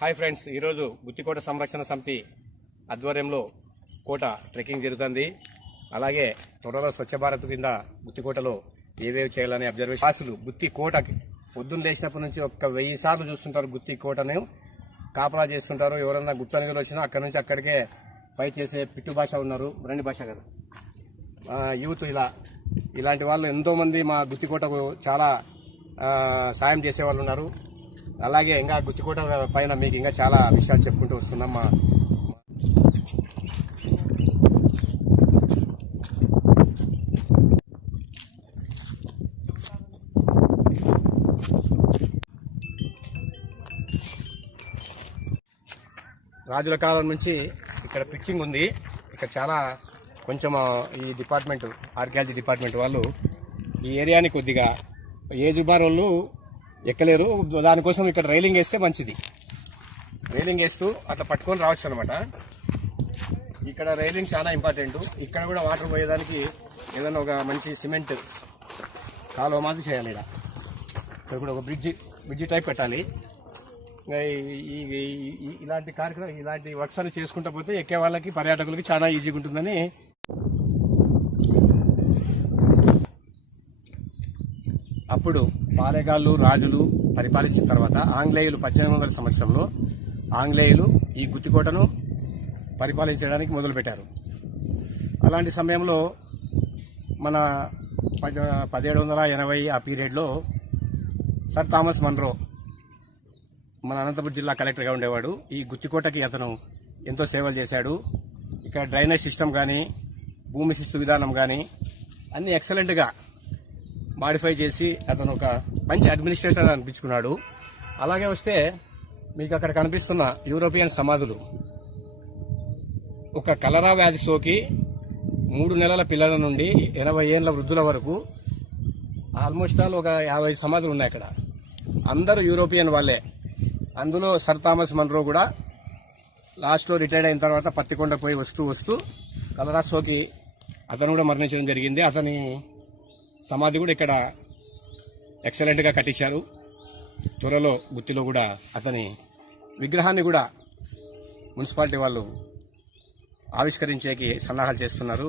Hi friends, ఈరోజు గుత్తికోట సంరక్షణ సమితి ఆధ్వర్యంలో కోట ట్రెక్కింగ్ జరుగుతుంది. అలాగే త్వరలో స్వచ్ఛ భారత్ కింద గుత్తికోటలో ఏవేవి చేయాలని అబ్జర్వేషన్. వాసులు గుత్తి కోటకి పొద్దున్న లేచినప్పటి నుంచి 1000 సార్లు చూస్తుంటారు. గుత్తి కోటను కాపలా చేస్తుంటారు. ఎవరన్నా గుప్తనిగలు వచ్చినా అక్కడి నుంచి అక్కడికే ఫైట్ చేసే పిట్టు భాష ఉన్నారు, బ్రండి భాష కదా, యూత్ ఇలాంటి వాళ్ళు ఎంతో మంది మా గుత్తికోటకు చాలా సాయం చేసే వాళ్ళు ఉన్నారు. అలాగే ఇంకా గుత్తికోట పైన మీకు ఇంకా చాలా విషయాలు చెప్పుకుంటూ వస్తున్నాం. మా రాజుల కాలం నుంచి ఇక్కడ పిచ్చింగ్ ఉంది. ఇక్కడ చాలా కొంచెం ఈ డిపార్ట్మెంట్, ఆర్కియాలజీ డిపార్ట్మెంట్ వాళ్ళు ఈ ఏరియాని కొద్దిగా ఏజ్ బార్ వాళ్ళు ఎక్కలేరు. దానికోసం ఇక్కడ రైలింగ్ వేస్తే మంచిది. రైలింగ్ వేస్తూ అట్లా పట్టుకొని రావచ్చు అనమాట. ఇక్కడ రైలింగ్ చాలా ఇంపార్టెంట్. ఇక్కడ కూడా వాటర్ పోయేదానికి ఏదైనా ఒక మంచి సిమెంట్ కాలువ మాదిరి చేయాలి. ఇక్కడ కూడా ఒక బ్రిడ్జి టైప్ పెట్టాలి. ఇలాంటి కార్యక్రమం, ఇలాంటి వర్క్స్ అని చేసుకుంటూ పోతే ఎక్కే వాళ్ళకి, పర్యాటకులకి చాలా ఈజీగా ఉంటుందని. అప్పుడు పాలెగాళ్ళు, రాజులు పరిపాలించిన తర్వాత ఆంగ్లేయులు 1800 సంవత్సరంలో ఆంగ్లేయులు ఈ గుత్తికోటను పరిపాలించడానికి మొదలుపెట్టారు. అలాంటి సమయంలో మన 1780 ఆ పీరియడ్లో సర్ థామస్ మన్రో మన అనంతపురం జిల్లా కలెక్టర్గా ఉండేవాడు. ఈ గుత్తికోటకి అతను ఎంతో సేవలు చేశాడు. ఇక్కడ డ్రైనేజ్ సిస్టమ్ కానీ, భూమి శిస్తు విధానం కానీ అన్ని ఎక్సలెంట్గా మాడిఫై చేసి అతను ఒక మంచి అడ్మినిస్ట్రేటర్ అనిపించుకున్నాడు. అలాగే వస్తే మీకు అక్కడ కనిపిస్తున్న యూరోపియన్ సమాధులు, ఒక కలరా వ్యాధి సోకి 3 నెలల పిల్లల నుండి 80 ఏళ్ల వృద్ధుల వరకు ఆల్మోస్ట్ ఆల్ ఒక 50 సమాధులు ఉన్నాయి అక్కడ. అందరూ యూరోపియన్ వాళ్ళే. అందులో సర్ థామస్ మన్రో కూడా లాస్ట్లో రిటైర్డ్ అయిన తర్వాత పత్తికొండ పోయి వస్తూ కలరా సోకి అతను కూడా మరణించడం జరిగింది. అతని సమాధి కూడా ఇక్కడ ఎక్సలెంట్గా కట్టించారు. త్వరలో గుత్తిలో కూడా అతని విగ్రహాన్ని కూడా మున్సిపాలిటీ వాళ్ళు ఆవిష్కరించేకి సన్నాహాలు చేస్తున్నారు.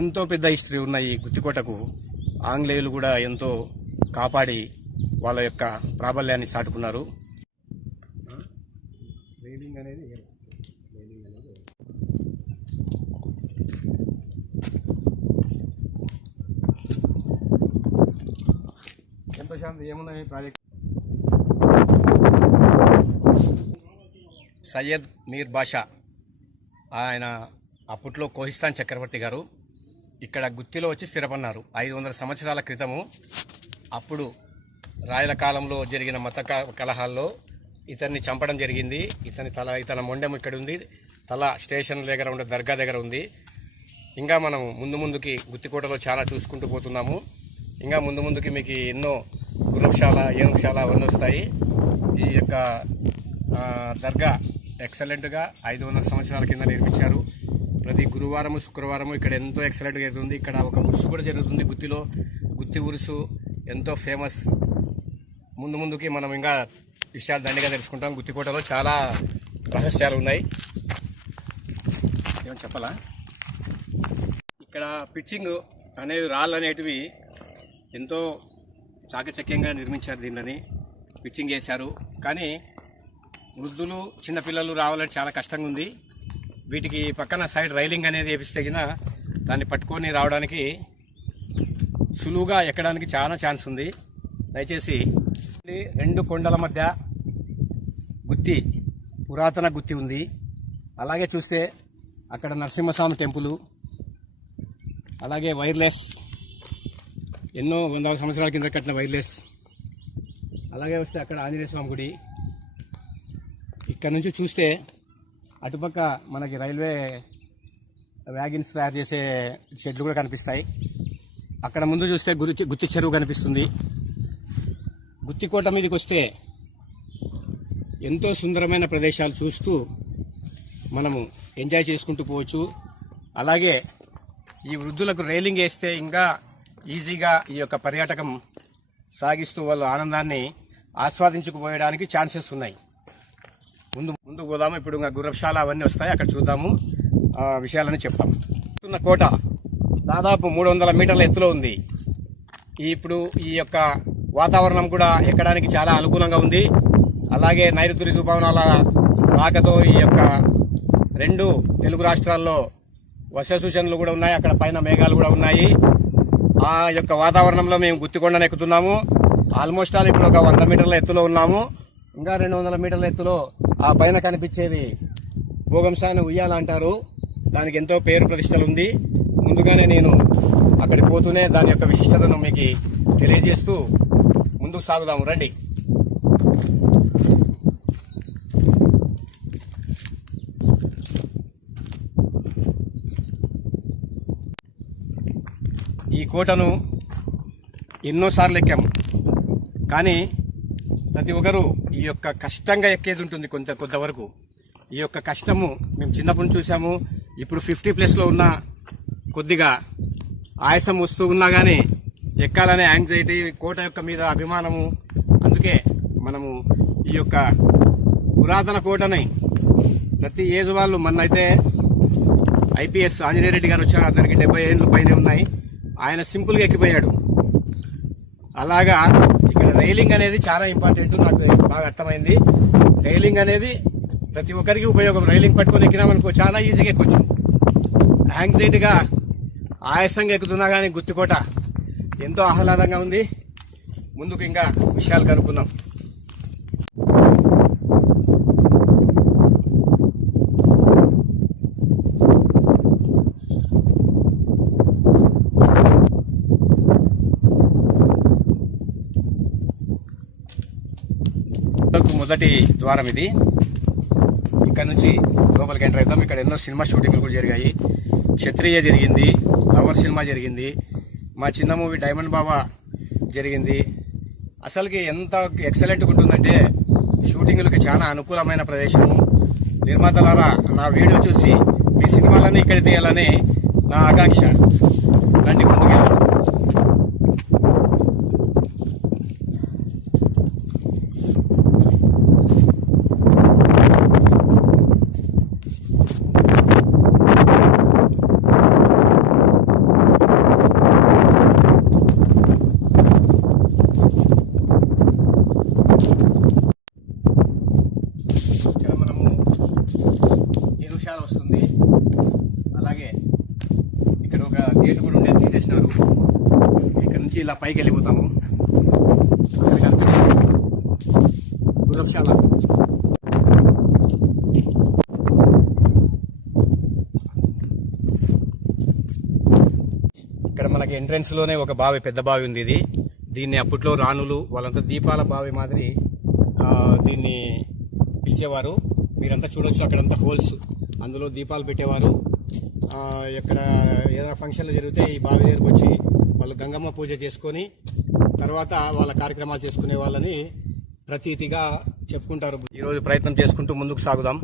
ఎంతో పెద్ద హిస్టరీ ఉన్న ఈ గుత్తికోటకు ఆంగ్లేయులు కూడా ఎంతో కాపాడి వాళ్ళ యొక్క ప్రాబల్యాన్ని చాటుకున్నారు. రైలింగ్ అనేది ఎంతో శాంతి ఏమున్నాయి ప్రాజెక్ట్. సయ్యద్ మీర్ బాషా, ఆయన అప్పట్లో కోహిస్తాన్ చక్రవర్తి గారు ఇక్కడ గుత్తిలో వచ్చి స్థిరపన్నారు 500 సంవత్సరాల క్రితము. అప్పుడు రాయల కాలంలో జరిగిన మత కలహాల్లో ఇతన్ని చంపడం జరిగింది. ఇతని మొండెం ఇక్కడ ఉంది. తల స్టేషన్ దగ్గర ఉండే దర్గా దగ్గర ఉంది. ఇంకా మనం ముందుకి గుత్తికోటలో చాలా చూసుకుంటూ పోతున్నాము. ఇంకా ముందుకి మీకు ఎన్నో గురుశాల, ఏనుగుశాల అవన్నీ వస్తాయి. ఈ యొక్క దర్గా ఎక్సలెంట్గా 500 సంవత్సరాల కింద నిర్మించారు. ప్రతి గురువారము, శుక్రవారము ఇక్కడ ఎంతో ఎక్సలెంట్గా జరుగుతుంది. ఇక్కడ ఒక ఉరుసు కూడా జరుగుతుంది గుత్తిలో. గుత్తి ఉరుసు ఎంతో ఫేమస్. ముందుకి మనం ఇంకా విషయాలు దండిగా తెలుసుకుంటాం. గుత్తికోటలో చాలా రహస్యాలు ఉన్నాయి. ఏమని చెప్పాలా? ఇక్కడ పిచ్చింగ్ అనేవి, రాళ్ళు అనేటివి ఎంతో చాకచక్యంగా నిర్మించారు. దీనిని పిచ్చింగ్ చేశారు. కానీ వృద్ధులు, చిన్నపిల్లలు రావాలని చాలా కష్టంగా ఉంది. వీటికి పక్కన సైడ్ రైలింగ్ అనేది వేపిస్తే దాన్ని పట్టుకొని రావడానికి సులువుగా ఎక్కడానికి చాలా ఛాన్స్ ఉంది. దయచేసి 2 కొండల మధ్య గుత్తి, పురాతన గుత్తి ఉంది. అలాగే చూస్తే అక్కడ నరసింహస్వామి టెంపుల్, అలాగే వైర్లెస్, ఎన్నో 100 సంవత్సరాల కింద కట్టిన వైర్లెస్. అలాగే వస్తే అక్కడ ఆంజనేయ స్వామి గుడి. ఇక్కడ నుంచి చూస్తే అటుపక్క మనకి రైల్వే వ్యాగిన్స్ తయారు చేసే షెడ్లు కూడా కనిపిస్తాయి. అక్కడ ముందు చూస్తే గుత్తి చెరువు కనిపిస్తుంది. గుత్తికోట మీదకి వస్తే ఎంతో సుందరమైన ప్రదేశాలు చూస్తూ మనము ఎంజాయ్ చేసుకుంటూ పోవచ్చు. అలాగే ఈ వృద్ధులకు రైలింగ్ వేస్తే ఇంకా ఈజీగా ఈ యొక్క పర్యాటకం సాగిస్తూ వాళ్ళు ఆనందాన్ని ఆస్వాదించుకుపోయడానికి ఛాన్సెస్ ఉన్నాయి. ముందుకు పోదాము. ఇప్పుడు ఇంకా గుర్రపుశాల అవన్నీ వస్తాయి, అక్కడ చూద్దాము, విషయాలని చెప్తాం. కోట దాదాపు 300 మీటర్ల ఎత్తులో ఉంది. ఇప్పుడు ఈ యొక్క వాతావరణం కూడా ఎక్కడానికి చాలా అనుకూలంగా ఉంది. అలాగే నైరుతి ఋతుపవనాల రాకతో ఈ యొక్క 2 తెలుగు రాష్ట్రాల్లో వర్ష సూచనలు కూడా ఉన్నాయి. అక్కడ పైన మేఘాలు కూడా ఉన్నాయి. ఆ యొక్క వాతావరణంలో మేము గుత్తికొండను ఎక్కుతున్నాము. ఆల్మోస్ట్ ఆల్ ఇప్పుడు ఒక 100 మీటర్ల ఎత్తులో ఉన్నాము. ఇంకా 200 మీటర్ల ఎత్తులో ఆ పైన కనిపించేది భోగంసాని ఉయ్యాల అంటారు. దానికి ఎంతో పేరు ప్రతిష్టలు ఉంది. ముందుగానే నేను అక్కడికి పోతూనే దాని యొక్క విశిష్టతను మీకు తెలియజేస్తూ ముందుకు సాగుదాము, రండి. ఈ కోటను ఎన్నోసార్లు ఎక్కాము, కానీ ప్రతి ఒక్కరు ఈ యొక్క కష్టంగా ఎక్కేది ఉంటుంది. కొంతవరకు ఈ యొక్క కష్టము మేము చిన్నప్పుడు చూసాము. ఇప్పుడు 50+ ఉన్న కొద్దిగా ఆయాసం వస్తూ ఉన్నా కానీ ఎక్కాలనే యాంగ్జైటీ, కోట యొక్క మీద అభిమానము. అందుకే మనము ఈ యొక్క పురాతన కోటని ప్రతి ఏజ్ వాళ్ళు, మొన్నైతే IPS ఆంజనేయ రెడ్డి గారు వచ్చారు, అతనికి 70 ఏళ్ళు పైనే ఉన్నాయి. ఆయన సింపుల్గా ఎక్కిపోయాడు. అలాగా ఇక్కడ రైలింగ్ అనేది చాలా ఇంపార్టెంట్, నాకు బాగా అర్థమైంది. రైలింగ్ అనేది ప్రతి ఒక్కరికి ఉపయోగం. రైలింగ్ పట్టుకొని ఎక్కినామనుకో చాలా ఈజీగా ఎక్కొచ్చు. యాంగ్జైటీగా ఆయాసంగా ఎక్కుతున్నా కానీ గుత్తికోట ఎంతో ఆహ్లాదంగా ఉంది. ముందుకు ఇంకా విషయాలు కనుక్కుందాం. మొదటి ద్వారం ఇది. ఇక్కడ నుంచి లోపలికి ఎంటర్ అవుతాం. ఇక్కడ ఎన్నో సినిమా షూటింగ్లు కూడా జరిగాయి. క్షత్రియ జరిగింది, లవర్ సినిమా జరిగింది, మా చిన్న మూవీ డైమండ్ బాబా జరిగింది. అసలుకి ఎంత ఎక్సలెంట్గా ఉంటుందంటే షూటింగ్లకి చాలా అనుకూలమైన ప్రదేశము. నిర్మాతలారా నా వీడియో చూసి మీ సినిమాలన్నీ ఇక్కడ తీయాలని నా ఆకాంక్ష. రండి ముందుకెళ్ళి. వస్తుంది. అలాగే ఇక్కడ ఒక గేట్ కూడా ఉండేది, తీసేసినారు. ఇక్కడ నుంచి ఇలా పైకి వెళ్ళిపోతాము. ఇక్కడ కనిపించేది గుర్రపుశాల. ఇక్కడ మనకి ఎంట్రన్స్ లోనే ఒక బావి, పెద్ద బావి ఉంది. దీన్ని అప్పట్లో రాణులు వాళ్ళంతా దీపాల బావి మాదిరి దీన్ని పిలిచేవారు. మీరంతా చూడొచ్చు, అక్కడంతా హోల్స్, అందులో దీపాలు పెట్టేవారు. ఎక్కడ ఏదైనా ఫంక్షన్లు జరిగితే ఈ బావి దగ్గరకు వచ్చి వాళ్ళు గంగమ్మ పూజ చేసుకొని తర్వాత వాళ్ళ కార్యక్రమాలు చేసుకునే వాళ్ళని ప్రతీతిగా చెప్పుకుంటారు. ఈరోజు ప్రయత్నం చేసుకుంటూ ముందుకు సాగుదాం.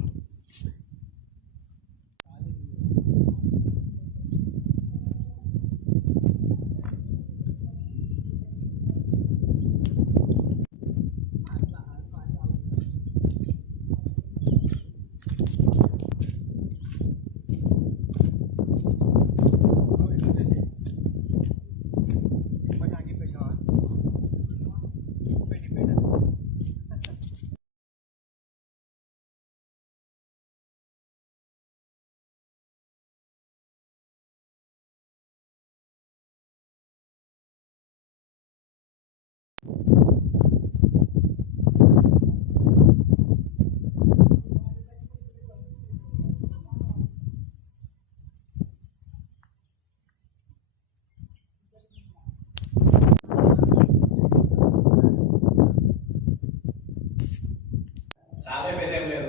చాలా పెద్ద లేదు.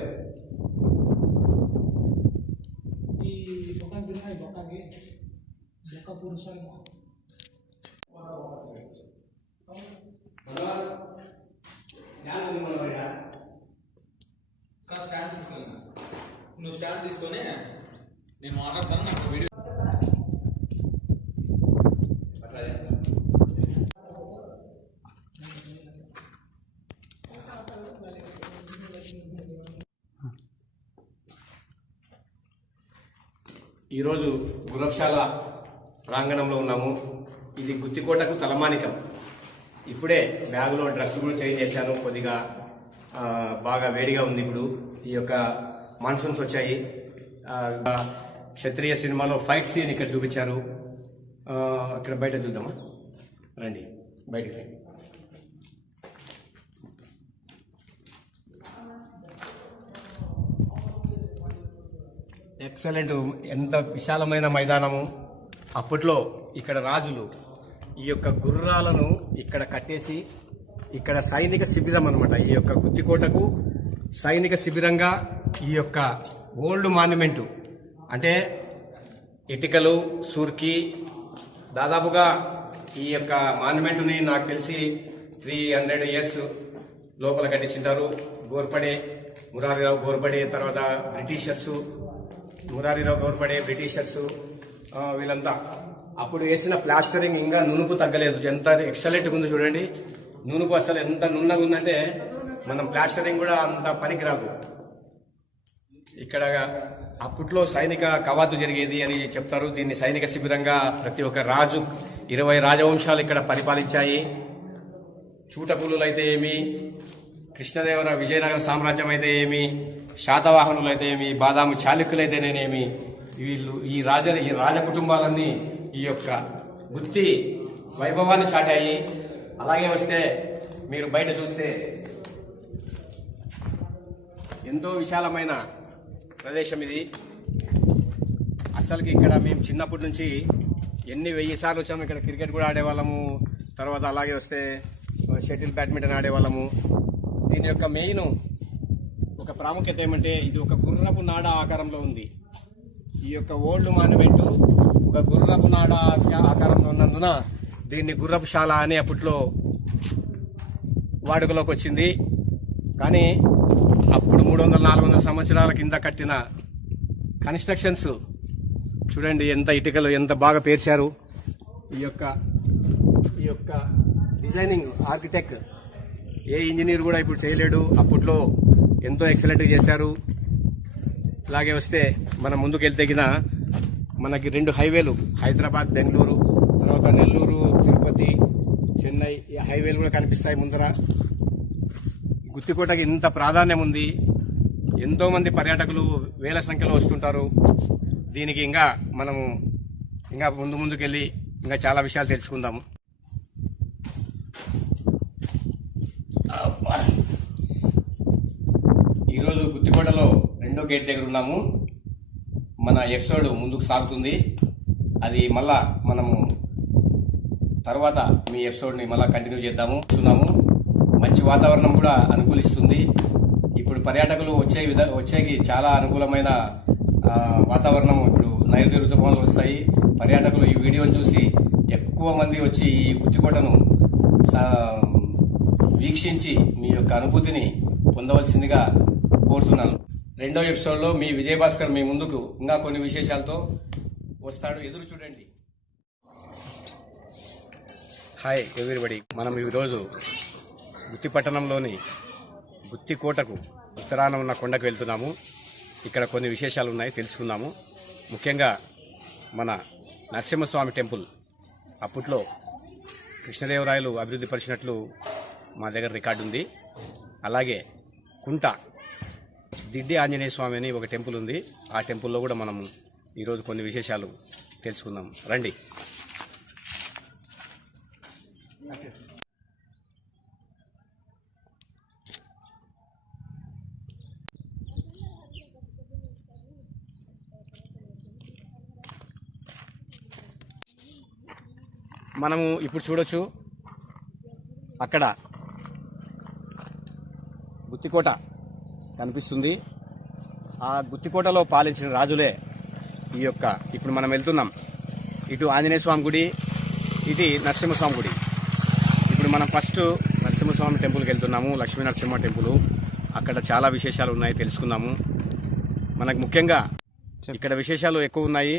ఈ బొక్కకి దినాయి, బొక్కకి బొక్క పురుషాలు స్టాండ్ తీసుకున్నా. నువ్వు స్టాండ్ తీసుకొని నేను మాట్లాడతాను. నాకు వీడియో ఈరోజు గుర్రపుశాల ప్రాంగణంలో ఉన్నాము. ఇది గుత్తికోటకు తలమానికం. ఇప్పుడే బ్యాగులో డ్రెస్ కూడా చేంజ్ చేశాను. కొద్దిగా బాగా వేడిగా ఉంది. ఇప్పుడు ఈ యొక్క మాన్సూన్స్ వచ్చాయి. క్షత్రియ సినిమాలో ఫైట్ సీన్ ఇక్కడ చూపించారు. ఇక్కడ బయట చూద్దామా, రండి బయటికి రండి. ఎక్సలెంట్. ఎంత విశాలమైన మైదానము. అప్పట్లో ఇక్కడ రాజులు ఈ యొక్క గుర్రాలను ఇక్కడ కట్టేసి ఇక్కడ సైనిక శిబిరం అన్నమాట. ఈ యొక్క గుత్తికోటకు సైనిక శిబిరంగా ఈ యొక్క ఓల్డ్ మాన్యుమెంట్ అంటే ఇటుకలు సూర్కి దాదాపుగా ఈ యొక్క మాన్యుమెంట్ని నాకు తెలిసి 300 years లోపల కట్టించుంటారు. గోర్పడే మురారిరావు గోర్పడే, తర్వాత మురారిరావు గోర్పడే, బ్రిటిషర్స్ వీళ్ళంతా అప్పుడు వేసిన ప్లాస్టరింగ్ ఇంకా నునుపు తగ్గలేదు. ఎంత ఎక్సలెంట్గా ఉంది చూడండి. నునుపు అసలు ఎంత నున్నగా ఉందంటే మనం ప్లాస్టరింగ్ కూడా అంత పనికిరాదు. ఇక్కడ అప్పట్లో సైనిక కవాతు జరిగేది అని చెప్తారు. దీన్ని సైనిక శిబిరంగా ప్రతి ఒక్క రాజు 20 రాజవంశాలు ఇక్కడ పరిపాలించాయి. చూటపులులు అయితే ఏమి, కృష్ణదేవర విజయనగర సామ్రాజ్యం అయితే ఏమి, శాతవాహనులు అయితే ఏమి, బాదాము చాళుక్యులైతేనేమి, వీళ్ళు ఈ రాజ కుటుంబాలన్నీ ఈ యొక్క గుత్తి వైభవాన్ని చాటాయి. అలాగే వస్తే మీరు బయట చూస్తే ఎంతో విశాలమైన ప్రదేశం ఇది. అసలుకి ఇక్కడ మేము చిన్నప్పటి నుంచి ఎన్ని 1000 సార్లు వచ్చాము. ఇక్కడ క్రికెట్ కూడా ఆడేవాళ్ళము. తర్వాత అలాగే వస్తే షటిల్ బ్యాడ్మింటన్ ఆడేవాళ్ళము. దీని యొక్క మెయిన్ ఒక ప్రాముఖ్యత ఏమంటే ఇది ఒక గుర్రపు నాడ ఆకారంలో ఉంది. ఈ యొక్క ఓల్డ్ మాన్యుమెంట్ ఒక గుర్రపు నాడ ఆకారంలో ఉన్నందున దీన్ని గుర్రపుశాల అని అప్పట్లో వాడుకలోకి వచ్చింది. కానీ అప్పుడు 300-400 సంవత్సరాల కింద కట్టిన కన్స్ట్రక్షన్స్ చూడండి, ఎంత ఇటుకలు ఎంత బాగా పేర్చారు. ఈ యొక్క డిజైనింగ్ ఆర్కిటెక్ట్ ఏ ఇంజనీర్ కూడా ఇప్పుడు చేయలేడు. అప్పట్లో ఎంతో ఎక్సలెంట్గా చేశారు. అలాగే వస్తే మనం ముందుకెళ్తే మనకి 2 హైవేలు, హైదరాబాద్ బెంగళూరు, తర్వాత నెల్లూరు తిరుపతి చెన్నై, ఈ హైవేలు కూడా కనిపిస్తాయి ముందర. గుత్తికోటకి ఇంత ప్రాధాన్యం ఉంది. ఎంతో మంది పర్యాటకులు వేల సంఖ్యలో వస్తుంటారు. దీనికి మనము ముందుకెళ్ళి ఇంకా చాలా విషయాలు తెలుసుకుందాము. ఈరోజు గుత్తికోటలో 2వ గేట్ దగ్గర ఉన్నాము. మన ఎపిసోడ్ ముందుకు సాగుతుంది. అది మళ్ళా మనము తర్వాత మీ ఎపిసోడ్ని మళ్ళా కంటిన్యూ చేద్దాము. మంచి వాతావరణం కూడా అనుకూలిస్తుంది. ఇప్పుడు పర్యాటకులు వచ్చేకి చాలా అనుకూలమైన వాతావరణం. ఇప్పుడు నైరుతి ఋతుపవనాలు వస్తాయి. పర్యాటకులు ఈ వీడియోని చూసి ఎక్కువ మంది వచ్చి ఈ గుత్తికోటను వీక్షించి మీ యొక్క అనుభూతిని పొందవలసిందిగా కోరుతున్నాను. 2వ ఎపిసోడ్లో మీ విజయభాస్కర్ మీ ముందుకు ఇంకా కొన్ని విశేషాలతో వస్తాడు. ఎదురు చూడండి. Hi everybody. మనం ఈరోజు గుత్తి పట్టణంలోని గుత్తికోటకు ఉత్తరాన ఉన్న కొండకు వెళ్తున్నాము. ఇక్కడ కొన్ని విశేషాలు ఉన్నాయి, తెలుసుకుందాము. ముఖ్యంగా మన నరసింహస్వామి టెంపుల్ అప్పట్లో కృష్ణదేవరాయలు అభివృద్ధి పరిచినట్లు మా దగ్గర రికార్డు ఉంది. అలాగే కుంట దిడ్డి ఆంజనేయ స్వామి అని ఒక టెంపుల్ ఉంది. ఆ టెంపుల్లో కూడా మనం ఈరోజు కొన్ని విశేషాలు తెలుసుకుందాం. రండి. మనము ఇప్పుడు చూడొచ్చు, అక్కడ గుత్తికోట కనిపిస్తుంది. ఆ గుత్తికోటలో పాలించిన రాజులే ఈ యొక్క ఇప్పుడు మనం వెళ్తున్నాం. ఇటు ఆంజనేయ స్వామి గుడి, ఇది నరసింహస్వామి గుడి. ఇప్పుడు మనం ఫస్ట్ నరసింహస్వామి టెంపుల్కి వెళ్తున్నాము. లక్ష్మీ నరసింహ టెంపుల్. అక్కడ చాలా విశేషాలు ఉన్నాయి, తెలుసుకుందాము. మనకు ముఖ్యంగా ఇక్కడ విశేషాలు ఎక్కువ ఉన్నాయి.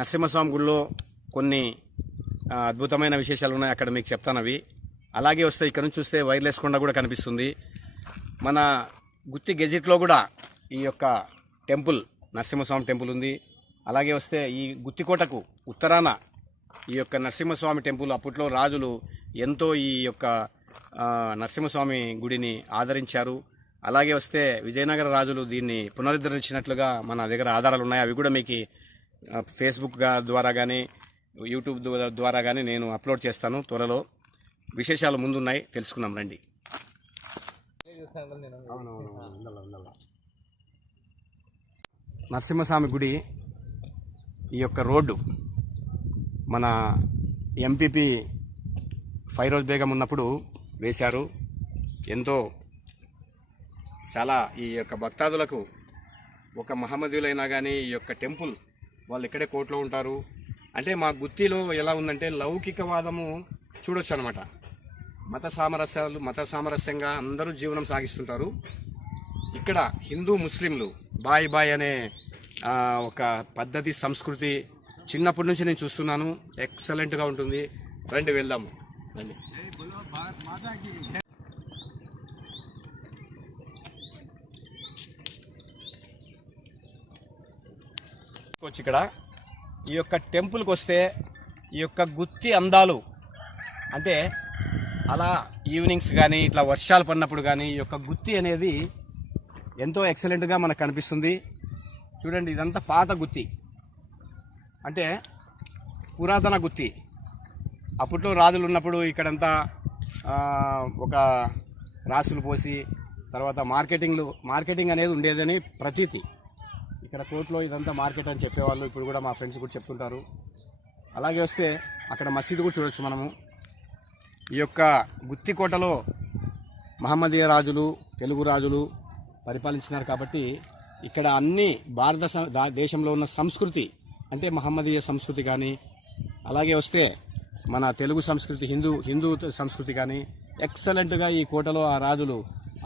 నరసింహస్వామి గుడిలో కొన్ని అద్భుతమైన విశేషాలు ఉన్నాయి. అక్కడ మీకు చెప్తాను అవి. అలాగే వస్తే ఇక్కడ నుంచి చూస్తే వైర్లెస్ కొండ కూడా కనిపిస్తుంది. మన గుత్తి గెజిట్లో కూడా ఈ యొక్క టెంపుల్ నరసింహస్వామి టెంపుల్ ఉంది. అలాగే వస్తే ఈ గుత్తికోటకు ఉత్తరాన ఈ యొక్క నరసింహస్వామి టెంపుల్, అప్పట్లో రాజులు ఎంతో ఈ యొక్క నరసింహస్వామి గుడిని ఆదరించారు. అలాగే వస్తే విజయనగర రాజులు దీన్ని పునరుద్ధరించినట్లుగా మన దగ్గర ఆధారాలు ఉన్నాయి. అవి కూడా మీకు ఫేస్బుక్ ద్వారా కానీ యూట్యూబ్ ద్వారా కానీ నేను అప్లోడ్ చేస్తాను. త్వరలో విశేషాలు ముందున్నాయి, తెలుసుకుందాం రండి. నరసింహస్వామి గుడి ఈ యొక్క రోడ్డు మన ఎంపీపీ ఫైరోజ్ బేగం ఉన్నప్పుడు వేశారు. ఎంతో చాలా ఈ యొక్క భక్తాదులకు, ఒక మహమ్మదీయులైనా కానీ ఈ యొక్క టెంపుల్ వాళ్ళు ఇక్కడే కోర్టులో ఉంటారు. అంటే మా గుత్తిలో ఎలా ఉందంటే లౌకికవాదము చూడొచ్చు అనమాట. మత సామరస్యంగా అందరూ జీవనం సాగిస్తుంటారు. ఇక్కడ హిందూ ముస్లింలు బాయ్ బాయ్ అనే ఒక పద్ధతి, సంస్కృతి చిన్నప్పటి నుంచి నేను చూస్తున్నాను. ఎక్సలెంట్గా ఉంటుంది. రండి వెళ్దాము, రండి. వచ్చి ఇక్కడ ఈ యొక్క టెంపుల్కి వస్తే ఈ యొక్క గుత్తి అందాలు, అంటే అలా ఈవినింగ్స్ కానీ ఇట్లా వర్షాలు పడినప్పుడు కానీ ఈ యొక్క గుత్తి అనేది ఎంతో ఎక్సలెంట్గా మనకు కనిపిస్తుంది. చూడండి, ఇదంతా పాత గుత్తి, అంటే పురాతన గుత్తి. అప్పట్లో రాజులు ఉన్నప్పుడు ఇక్కడంతా ఒక రాసులు పోసి తర్వాత మార్కెటింగ్ అనేది ఉండేదని ప్రతీతి. ఇక్కడ కోర్టులో ఇదంతా మార్కెట్ అని చెప్పేవాళ్ళు. ఇప్పుడు కూడా మా ఫ్రెండ్స్ కూడా చెప్తుంటారు. అలాగే వస్తే అక్కడ మసీదు కూడా చూడొచ్చు మనము. ఈ యొక్క గుత్తికోటలో మహమ్మదీయ రాజులు, తెలుగు రాజులు పరిపాలించినారు కాబట్టి ఇక్కడ అన్ని దేశంలో ఉన్న సంస్కృతి, అంటే మహమ్మదీయ సంస్కృతి కానీ, అలాగే వస్తే మన తెలుగు సంస్కృతి, హిందూ సంస్కృతి కానీ ఎక్సలెంట్గా ఈ కోటలో ఆ రాజులు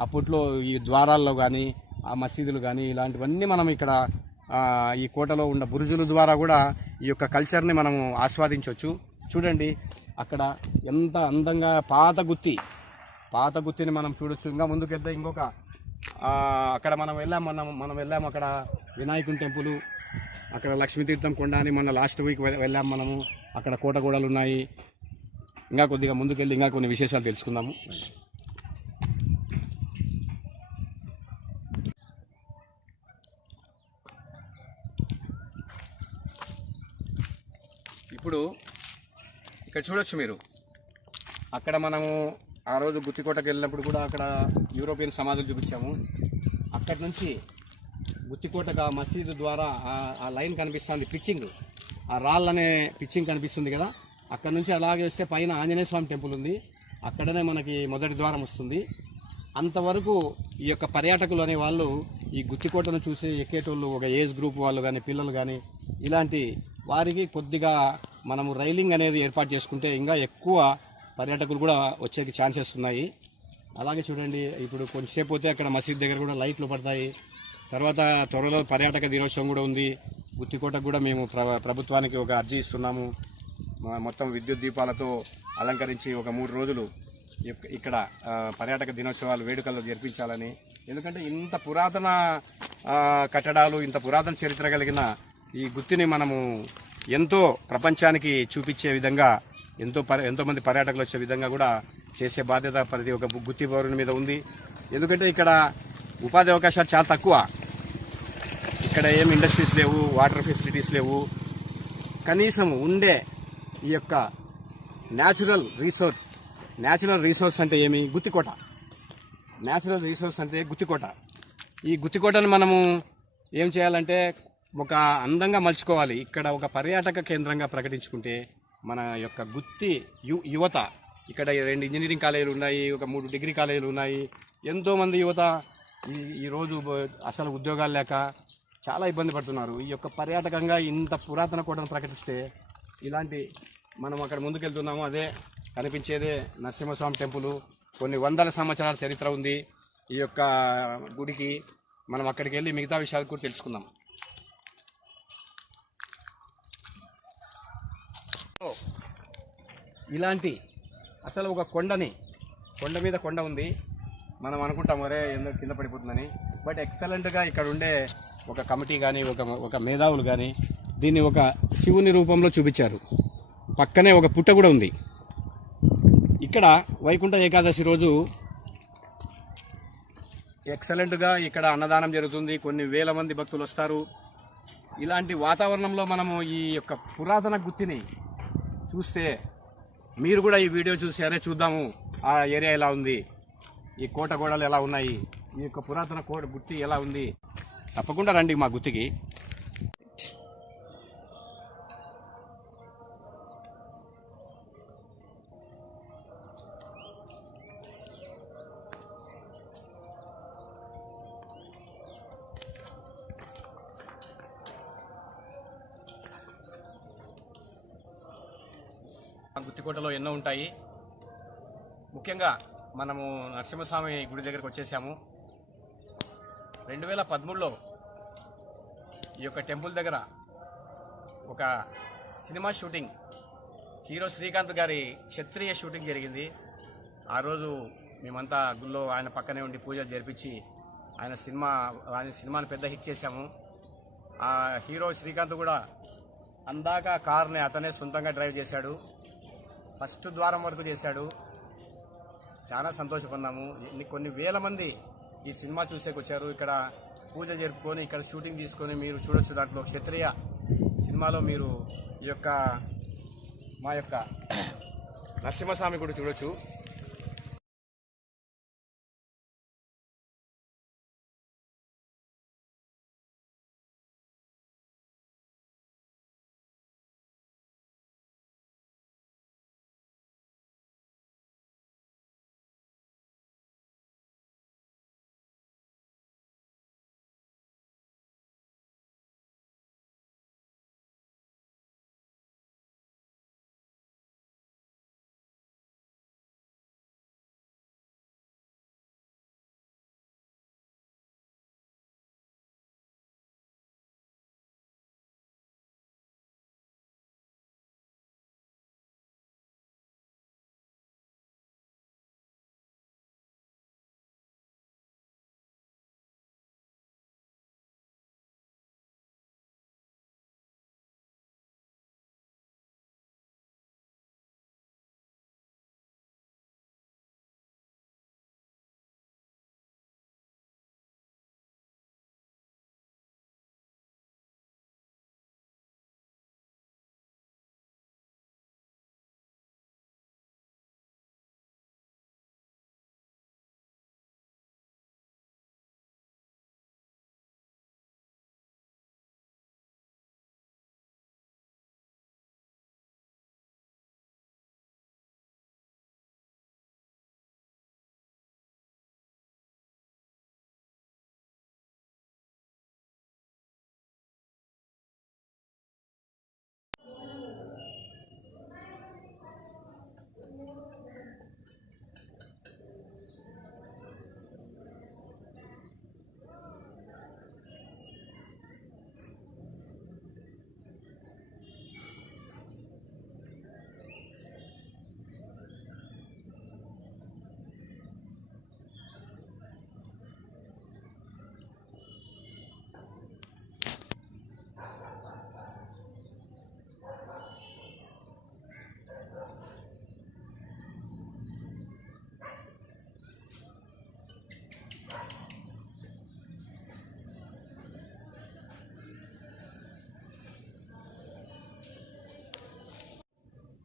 అప్పట్లో ఈ ద్వారాల్లో కానీ, ఆ మసీదులు కానీ ఇలాంటివన్నీ మనం ఇక్కడ ఈ కోటలో ఉన్న బురుజుల ద్వారా కూడా ఈ యొక్క కల్చర్ని మనము ఆస్వాదించవచ్చు. చూడండి అక్కడ ఎంత అందంగా పాత గుత్తిని మనం చూడొచ్చు. ఇంకా ముందుకెళ్తే ఇంకొక అక్కడ మనం వెళ్ళాము అక్కడ వినాయకుని టెంపుల్, అక్కడ లక్ష్మీతీర్థం కొండ అని మొన్న లాస్ట్ వీక్ వెళ్ళాము మనము. అక్కడ కోటగూడలు ఉన్నాయి. ఇంకా కొద్దిగా ముందుకెళ్ళి ఇంకా కొన్ని విశేషాలు తెలుసుకుందాము. ఇప్పుడు ఇక్కడ చూడొచ్చు మీరు, అక్కడ మనము ఆ రోజు గుత్తికోటకి వెళ్ళినప్పుడు కూడా అక్కడ యూరోపియన్ సమాధులు చూపించాము. అక్కడి నుంచి గుత్తికోటకు ఆ మసీదు ద్వారా ఆ లైన్ కనిపిస్తుంది, పిచ్చింగ్, ఆ రాళ్ళనే పిచ్చింగ్ కనిపిస్తుంది కదా. అక్కడ నుంచి అలాగే వస్తే పైన ఆంజనేయ స్వామి టెంపుల్ ఉంది, అక్కడనే మనకి మొదటి ద్వారం వస్తుంది. అంతవరకు ఈ యొక్క పర్యాటకులు అనే వాళ్ళు ఈ గుత్తికోటను చూసి ఎక్కేటోళ్ళు, ఒక ఏజ్ గ్రూప్ వాళ్ళు కానీ, పిల్లలు కానీ, ఇలాంటి వారికి కొద్దిగా మనము రైలింగ్ అనేది ఏర్పాటు చేసుకుంటే ఇంకా ఎక్కువ పర్యాటకులు కూడా వచ్చే ఛాన్సెస్ ఉన్నాయి. అలాగే చూడండి, ఇప్పుడు కొంచెంసేపు పోతే అక్కడ మసీద్ దగ్గర కూడా లైట్లు పడతాయి. తర్వాత త్వరలో పర్యాటక దినోత్సవం కూడా ఉంది. గుత్తికోటకు కూడా మేము ప్రభుత్వానికి ఒక అర్జీ ఇస్తున్నాము. మొత్తం విద్యుత్ దీపాలతో అలంకరించి ఒక 3 రోజులు ఇక్కడ పర్యాటక దినోత్సవాలు వేడుకలు జరిపించాలని. ఎందుకంటే ఇంత పురాతన కట్టడాలు, ఇంత పురాతన చరిత్ర కలిగిన ఈ గుత్తిని మనము ఎంతో ప్రపంచానికి చూపించే విధంగా, ఎంతోమంది పర్యాటకులు వచ్చే విధంగా కూడా చేసే బాధ్యత ప్రతి ఒక్క గుత్తి పౌరుని మీద ఉంది. ఎందుకంటే ఇక్కడ ఉపాధి అవకాశాలు చాలా తక్కువ. ఇక్కడ ఏం ఇండస్ట్రీస్ లేవు, వాటర్ ఫెసిలిటీస్ లేవు. కనీసం ఉండే ఈ యొక్క న్యాచురల్ రీసోర్స్ అంటే ఏమి? గుత్తికోట. న్యాచురల్ రీసోర్స్ అంటే గుత్తికోట. ఈ గుత్తికోటను మనము ఏం చేయాలంటే ఒక అందంగా మలుచుకోవాలి. ఇక్కడ ఒక పర్యాటక కేంద్రంగా ప్రకటించుకుంటే మన యొక్క గుత్తి యువత, ఇక్కడ 2 ఇంజనీరింగ్ కాలేజీలు ఉన్నాయి, ఒక 3 డిగ్రీ కాలేజీలు ఉన్నాయి. ఎంతోమంది యువత ఈరోజు అసలు ఉద్యోగాలు లేక చాలా ఇబ్బంది పడుతున్నారు. ఈ యొక్క పర్యాటకంగా ఇంత పురాతన కోటను ప్రకటిస్తే ఇలాంటి మనం అక్కడ ముందుకెళ్తున్నాము. అదే కనిపించేదే నరసింహస్వామి టెంపుల్. కొన్ని వందల సంవత్సరాల చరిత్ర ఉంది ఈ యొక్క గుడికి. మనం అక్కడికి వెళ్ళి మిగతా విషయాలు కూడా తెలుసుకుందాం. ఇలాంటి అసలు ఒక కొండ మీద కొండ ఉంది. మనం అనుకుంటాం మరే ఎందుకు కింద పడిపోతుందని. బట్ ఎక్సలెంట్గా ఇక్కడ ఉండే ఒక కమిటీ కానీ, ఒక మేధావులు కానీ దీన్ని ఒక శివుని రూపంలో చూపించారు. పక్కనే ఒక పుట్ట కూడా ఉంది. ఇక్కడ వైకుంఠ ఏకాదశి రోజు ఎక్సలెంట్గా ఇక్కడ అన్నదానం జరుగుతుంది. కొన్ని వేల మంది భక్తులు వస్తారు. ఇలాంటి వాతావరణంలో మనము ఈ యొక్క పురాతన గుత్తిని చూస్తే మీరు కూడా ఈ వీడియో చూసారే, చూద్దాము ఆ ఏరియా ఎలా ఉంది, ఈ కోట గోడలు ఎలా ఉన్నాయి, ఈ యొక్క పురాతన కోట గుత్తి ఎలా ఉంది. తప్పకుండా రండి మా గుత్తికి. గుత్తికోటలో ఎన్నో ఉంటాయి. ముఖ్యంగా మనము నరసింహస్వామి గుడి దగ్గరకు వచ్చేసాము. 2013లో ఈ యొక్క టెంపుల్ దగ్గర ఒక సినిమా షూటింగ్, హీరో శ్రీకాంత్ గారి క్షత్రియ షూటింగ్ జరిగింది. ఆ రోజు మేమంతా గుళ్ళో ఆయన పక్కనే ఉండి పూజలు జరిపించి ఆయన సినిమాని పెద్ద హిట్ చేశాము. ఆ హీరో శ్రీకాంత్ కూడా అందాక కార్ని అతనే సొంతంగా డ్రైవ్ చేశాడు. ఫస్ట్ ద్వారం వరకు చేశాడు. చాలా సంతోషపడ్డాము. కొన్ని వేల మంది ఈ సినిమా చూసేకి వచ్చారు. ఇక్కడ పూజ జరుపుకొని ఇక్కడ షూటింగ్ తీసుకొని మీరు చూడొచ్చు. దాంట్లో క్షత్రియ సినిమాలో మీరు ఈ యొక్క మా యొక్క నరసింహస్వామి కూడా చూడొచ్చు.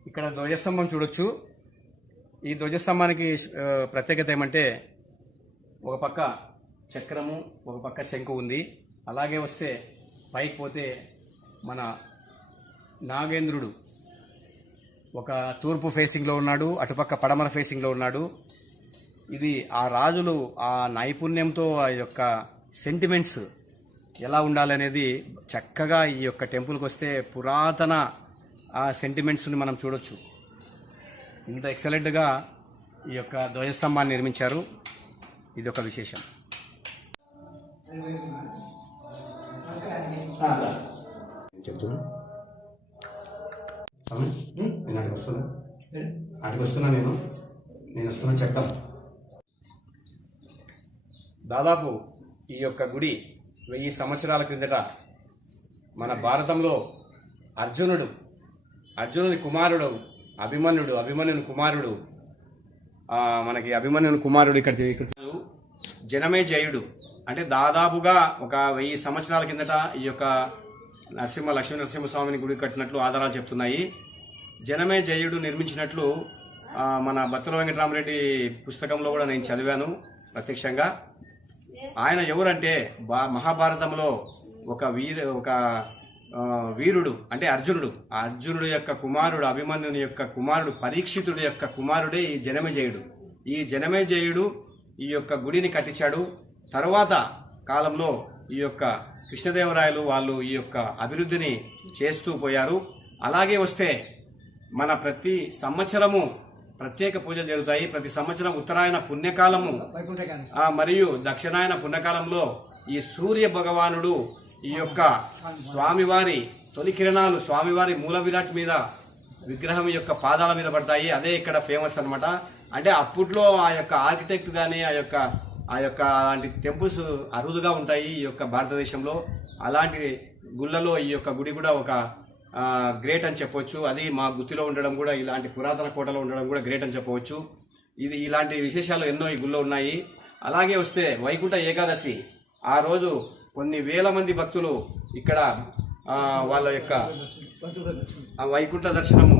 ఇక్కడ ధ్వజస్తంభం చూడొచ్చు. ఈ ధ్వజస్తంభానికి ప్రత్యేకత ఏమంటే ఒక పక్క చక్రము, ఒక పక్క శంకు ఉంది. అలాగే వస్తే పైకి పోతే మన నాగేంద్రుడు ఒక తూర్పు ఫేసింగ్లో ఉన్నాడు, అటుపక్క పడమర ఫేసింగ్లో ఉన్నాడు. ఇది ఆ రాజులు ఆ నైపుణ్యంతో ఆ యొక్క సెంటిమెంట్స్ ఎలా ఉండాలనేది చక్కగా ఈ యొక్క టెంపుల్కి వస్తే పురాతన ఆ సెంటిమెంట్స్ని మనం చూడొచ్చు. ఇంత ఎక్సలెంట్గా ఈ యొక్క ధ్వజస్తంభాన్ని నిర్మించారు. ఇది ఒక విశేషం. చెప్తున్నా నేను అటుకు వస్తున్నా నేను వస్తున్నా చెప్తాం. దాదాపు ఈ యొక్క గుడి 1000 సంవత్సరాల క్రిందట మన భారతంలో అర్జునుని కుమారుడు అభిమన్యుని కుమారుడు మనకి అభిమన్యుని కుమారుడు ఇక్కడ జనమేజయుడు. అంటే దాదాపుగా ఒక 1000 సంవత్సరాల కిందట ఈ యొక్క లక్ష్మీ నరసింహస్వామిని గుడి కట్టినట్లు ఆధారాలు చెప్తున్నాయి. జనమేజయుడు నిర్మించినట్లు మన బత్తుల వెంకటరామరెడ్డి పుస్తకంలో కూడా నేను చదివాను ప్రత్యక్షంగా. ఆయన ఎవరంటే మహాభారతంలో ఒక వీరుడు అంటే అర్జునుడు యొక్క కుమారుడు, అభిమన్యుని యొక్క కుమారుడు, పరీక్షితుడి యొక్క కుమారుడే ఈ జనమేజయుడు. ఈ జనమేజయుడు ఈ యొక్క గుడిని కట్టించాడు. తరువాత కాలంలో ఈ యొక్క కృష్ణదేవరాయలు వాళ్ళు ఈ యొక్క అభివృద్ధిని చేస్తూ పోయారు. అలాగే వస్తే మన ప్రతి సంవత్సరము ప్రత్యేక పూజలు జరుగుతాయి. ప్రతి సంవత్సరం ఉత్తరాయణ పుణ్యకాలము మరియు దక్షిణాయన పుణ్యకాలంలో ఈ సూర్య భగవానుడు ఈ యొక్క స్వామివారి తొలి కిరణాలు స్వామివారి మూల విరాట్ మీద విగ్రహం యొక్క పాదాల మీద పడతాయి. అదే ఇక్కడ ఫేమస్ అన్నమాట. అంటే అప్పట్లో ఆ యొక్క ఆర్కిటెక్ట్ కానీ ఆ యొక్క అలాంటి టెంపుల్స్ అరుదుగా ఉంటాయి ఈ యొక్క భారతదేశంలో. అలాంటి గుళ్ళలో ఈ యొక్క గుడి కూడా ఒక గ్రేట్ అని చెప్పవచ్చు. అది మా గుత్తిలో ఉండడం కూడా, ఇలాంటి పురాతన కోటలో ఉండడం కూడా గ్రేట్ అని చెప్పవచ్చు. ఇలాంటి విశేషాలు ఎన్నో ఈ గుళ్ళో ఉన్నాయి. అలాగే వస్తే వైకుంఠ ఏకాదశి ఆ రోజు కొన్ని వేల మంది భక్తులు ఇక్కడ వాళ్ళ యొక్క వైకుంఠ దర్శనము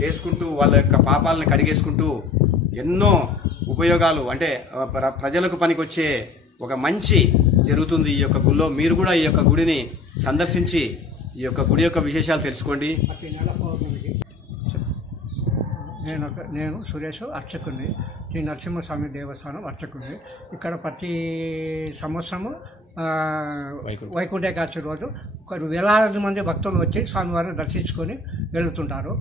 చేసుకుంటూ వాళ్ళ యొక్క పాపాలను కడిగేసుకుంటూ ఎన్నో ఉపయోగాలు అంటే ప్రజలకు పనికొచ్చే ఒక మంచి జరుగుతుంది ఈ యొక్క గుళ్ళో. మీరు కూడా ఈ యొక్క గుడిని సందర్శించి ఈ యొక్క గుడి యొక్క విశేషాలు తెలుసుకోండి. నేను సురేష్ అర్చకుడిని, శ్రీ నరసింహస్వామి దేవస్థానం అర్చకుడిని. ఇక్కడ ప్రతి సంవత్సరము వైకుంఠ ఏకాదశి రోజు వేలాది మంది భక్తులు వచ్చి స్వామివారిని దర్శించుకొని వెళుతుంటారు.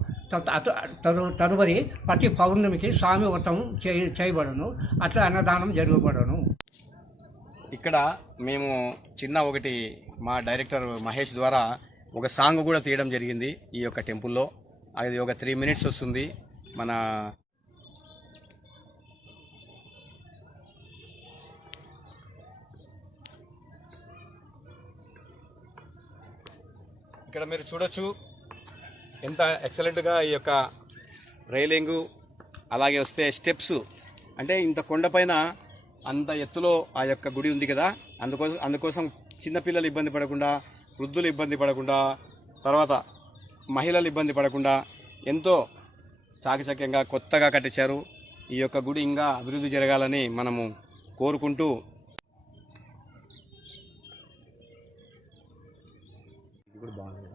తదుపరి ప్రతి పౌర్ణమికి స్వామి వ్రతం చేయబడను, అట్లా అన్నదానం జరగబడను. ఇక్కడ మేము ఒకటి మా డైరెక్టర్ మహేష్ ద్వారా ఒక సాంగ్ కూడా తీయడం జరిగింది ఈ యొక్క టెంపుల్లో. అది ఒక 3 minutes వస్తుంది. మన ఇక్కడ మీరు చూడొచ్చు ఎంత ఎక్సలెంట్గా ఈ యొక్క రైలింగు, అలాగే వస్తే స్టెప్స్. అంటే ఇంత కొండపైన అంత ఎత్తులో ఆ యొక్క గుడి ఉంది కదా, అందుకోసం చిన్నపిల్లలు ఇబ్బంది పడకుండా, వృద్ధులు ఇబ్బంది పడకుండా, తర్వాత మహిళలు ఇబ్బంది పడకుండా ఎంతో చాకచక్యంగా కొత్తగా కట్టించారు. ఈ యొక్క గుడి ఇంకా అభివృద్ధి జరగాలని మనము కోరుకుంటూ ఇప్పుడు బాగుంది కదా.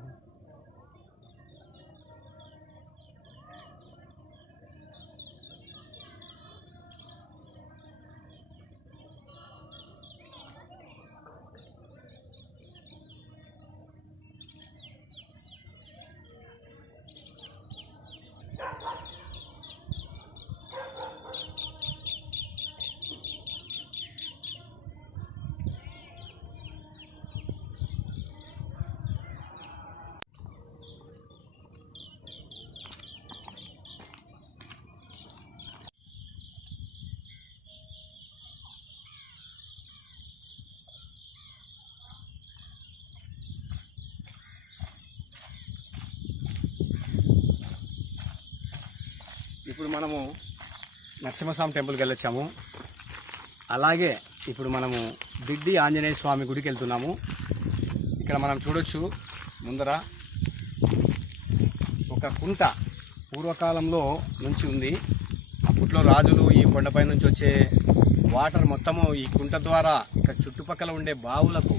ఇప్పుడు మనము నరసింహస్వామి టెంపుల్కి వెళ్ళొచ్చాము. అలాగే ఇప్పుడు మనము దిడ్డి ఆంజనేయ స్వామి గుడికి వెళ్తున్నాము. ఇక్కడ మనం చూడొచ్చు ముందర ఒక కుంట పూర్వకాలంలో నుంచి ఉంది. అప్పట్లో రాజులు ఈ కొండపై నుంచి వచ్చే వాటర్ మొత్తము ఈ కుంట ద్వారా ఇక్కడ చుట్టుపక్కల ఉండే బావులకు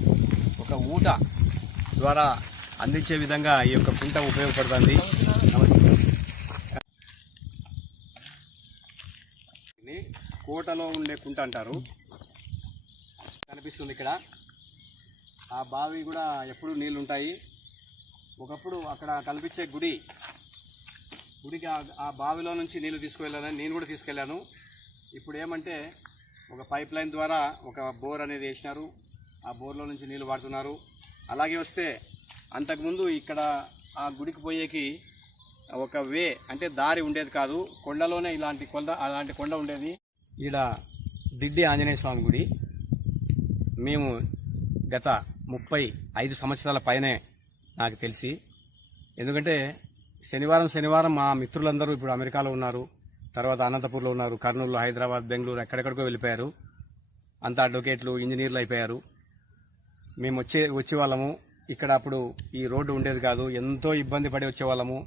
ఒక ఊట ద్వారా అందించే విధంగా ఈ యొక్క కుంట ఉపయోగపడుతుంది. కోటలో ఉండే కుంట అంటారు. కనిపిస్తుంది ఇక్కడ. ఆ బావి కూడా ఎప్పుడు నీళ్ళు ఉంటాయి. ఒకప్పుడు అక్కడ కనిపించే గుడికి ఆ బావిలో నుంచి నీళ్లు తీసుకువెళ్ళాలని నేను కూడా తీసుకెళ్ళాను. ఇప్పుడు ఏమంటే ఒక పైప్ లైన్ ద్వారా ఒక బోర్ అనేది వేసినారు. ఆ బోర్లో నుంచి నీళ్లు వాడుతున్నారు. అలాగే వస్తే అంతకుముందు ఇక్కడ ఆ గుడికి పోయేకి ఒక అంటే దారి ఉండేది కాదు. కొండలోనే అలాంటి కొండ ఉండేది. ఈడ దిడ్డి ఆంజనేయ స్వామి గుడి మేము గత 35 సంవత్సరాల పైనే నాకు తెలిసి ఎందుకంటే శనివారం మా మిత్రులందరూ ఇప్పుడు అమెరికాలో ఉన్నారు, తర్వాత అనంతపూర్లో ఉన్నారు, కర్నూలు, హైదరాబాద్, బెంగళూరు ఎక్కడెక్కడికో వెళ్ళిపోయారు. అంతా అడ్వకేట్లు, ఇంజనీర్లు అయిపోయారు. మేము వచ్చే వాళ్ళము. ఇక్కడ అప్పుడు ఈ రోడ్డు ఉండేది కాదు, ఎంతో ఇబ్బంది పడి వచ్చేవాళ్ళము.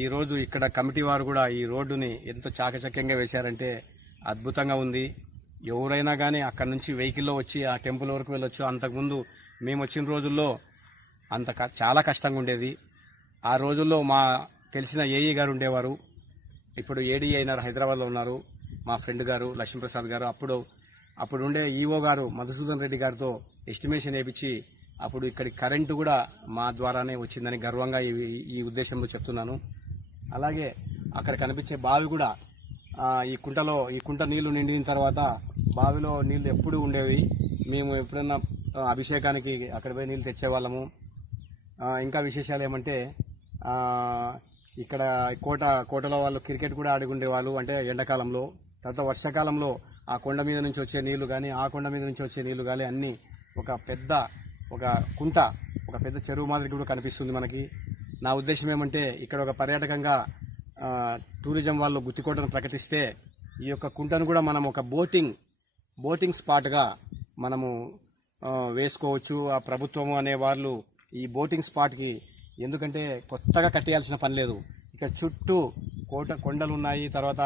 ఈరోజు ఇక్కడ కమిటీ వారు కూడా ఈ రోడ్డుని ఎంతో చాకచక్యంగా వేశారంటే అద్భుతంగా ఉంది. ఎవరైనా కానీ అక్కడ నుంచి వెహికల్లో వచ్చి ఆ టెంపుల్ వరకు వెళ్ళొచ్చు. అంతకుముందు మేము వచ్చిన రోజుల్లో చాలా కష్టంగా ఉండేది. ఆ రోజుల్లో మా తెలిసిన ఏఈ గారు ఉండేవారు, ఇప్పుడు ఏడీ అయినారు, హైదరాబాద్లో ఉన్నారు. మా ఫ్రెండ్ గారు లక్ష్మీప్రసాద్ గారు అప్పుడు ఉండే ఈఓ గారు మధుసూదన్ రెడ్డి గారితో ఎస్టిమేషన్ వేయించి అప్పుడు ఇక్కడి కరెంటు కూడా మా ద్వారానే వచ్చిందని గర్వంగా ఈ ఉద్దేశంలో చెప్తున్నాను. అలాగే అక్కడ కనిపించే బావి కూడా ఈ కుంట నీళ్లు నిండిన తర్వాత బావిలో నీళ్లు ఎప్పుడూ ఉండేవి. మేము ఎప్పుడన్నా అభిషేకానికి అక్కడ పోయి నీళ్ళు తెచ్చేవాళ్ళము. ఇంకా విశేషాలు ఏమంటే ఇక్కడ కోటలో వాళ్ళు క్రికెట్ కూడా ఆడుకుండేవాళ్ళు, అంటే ఎండాకాలంలో. తర్వాత వర్షాకాలంలో ఆ కొండ మీద నుంచి వచ్చే నీళ్లు కానీ ఆ కొండ మీద నుంచి వచ్చే నీళ్లు కానీ అన్నీ ఒక పెద్ద చెరువు మాదిరి కూడా కనిపిస్తుంది మనకి. నా ఉద్దేశం ఏమంటే ఇక్కడ ఒక పర్యాటకంగా టూరిజం వాళ్ళు గుత్తికోటను ప్రకటిస్తే ఈ యొక్క కుంటను కూడా మనం ఒక బోటింగ్ స్పాట్గా మనము వేసుకోవచ్చు. ఆ ప్రభుత్వము అనే వాళ్ళు ఈ బోటింగ్ స్పాట్కి, ఎందుకంటే కొత్తగా కట్టేయాల్సిన పని లేదు. ఇక్కడ చుట్టూ కొండలు ఉన్నాయి, తర్వాత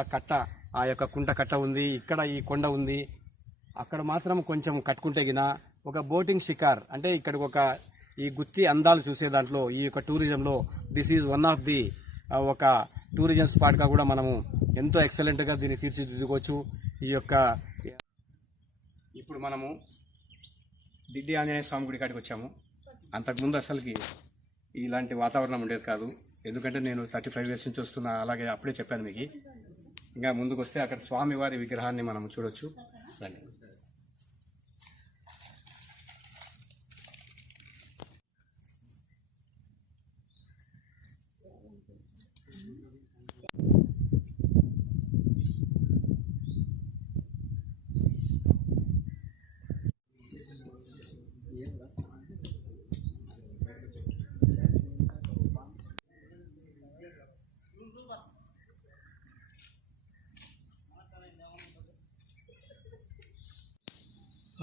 ఆ యొక్క కుంట కట్ట ఉంది, ఇక్కడ ఈ కొండ ఉంది. అక్కడ మాత్రం కొంచెం కట్టుకుంటే గిన ఒక బోటింగ్ షికార్, అంటే ఇక్కడ ఈ గుత్తి అందాలు చూసే దాంట్లో ఈ యొక్క టూరిజంలో this is one of the ఒక టూరిజం స్పాట్గా కూడా మనము ఎంతో ఎక్సలెంట్గా దీన్ని తీర్చిదిద్దుకోవచ్చు. ఇప్పుడు మనము దిడ్డి ఆంజనేయ స్వామి గుడి కాడికి వచ్చాము. అంతకుముందు అసలుకి ఇలాంటి వాతావరణం ఉండేది కాదు, ఎందుకంటే నేను 35 years నుంచి వస్తున్నా. అలాగే అప్పుడే చెప్పాను మీకు. ఇంకా ముందుకు వస్తే అక్కడ స్వామివారి విగ్రహాన్ని మనం చూడొచ్చు. రండి.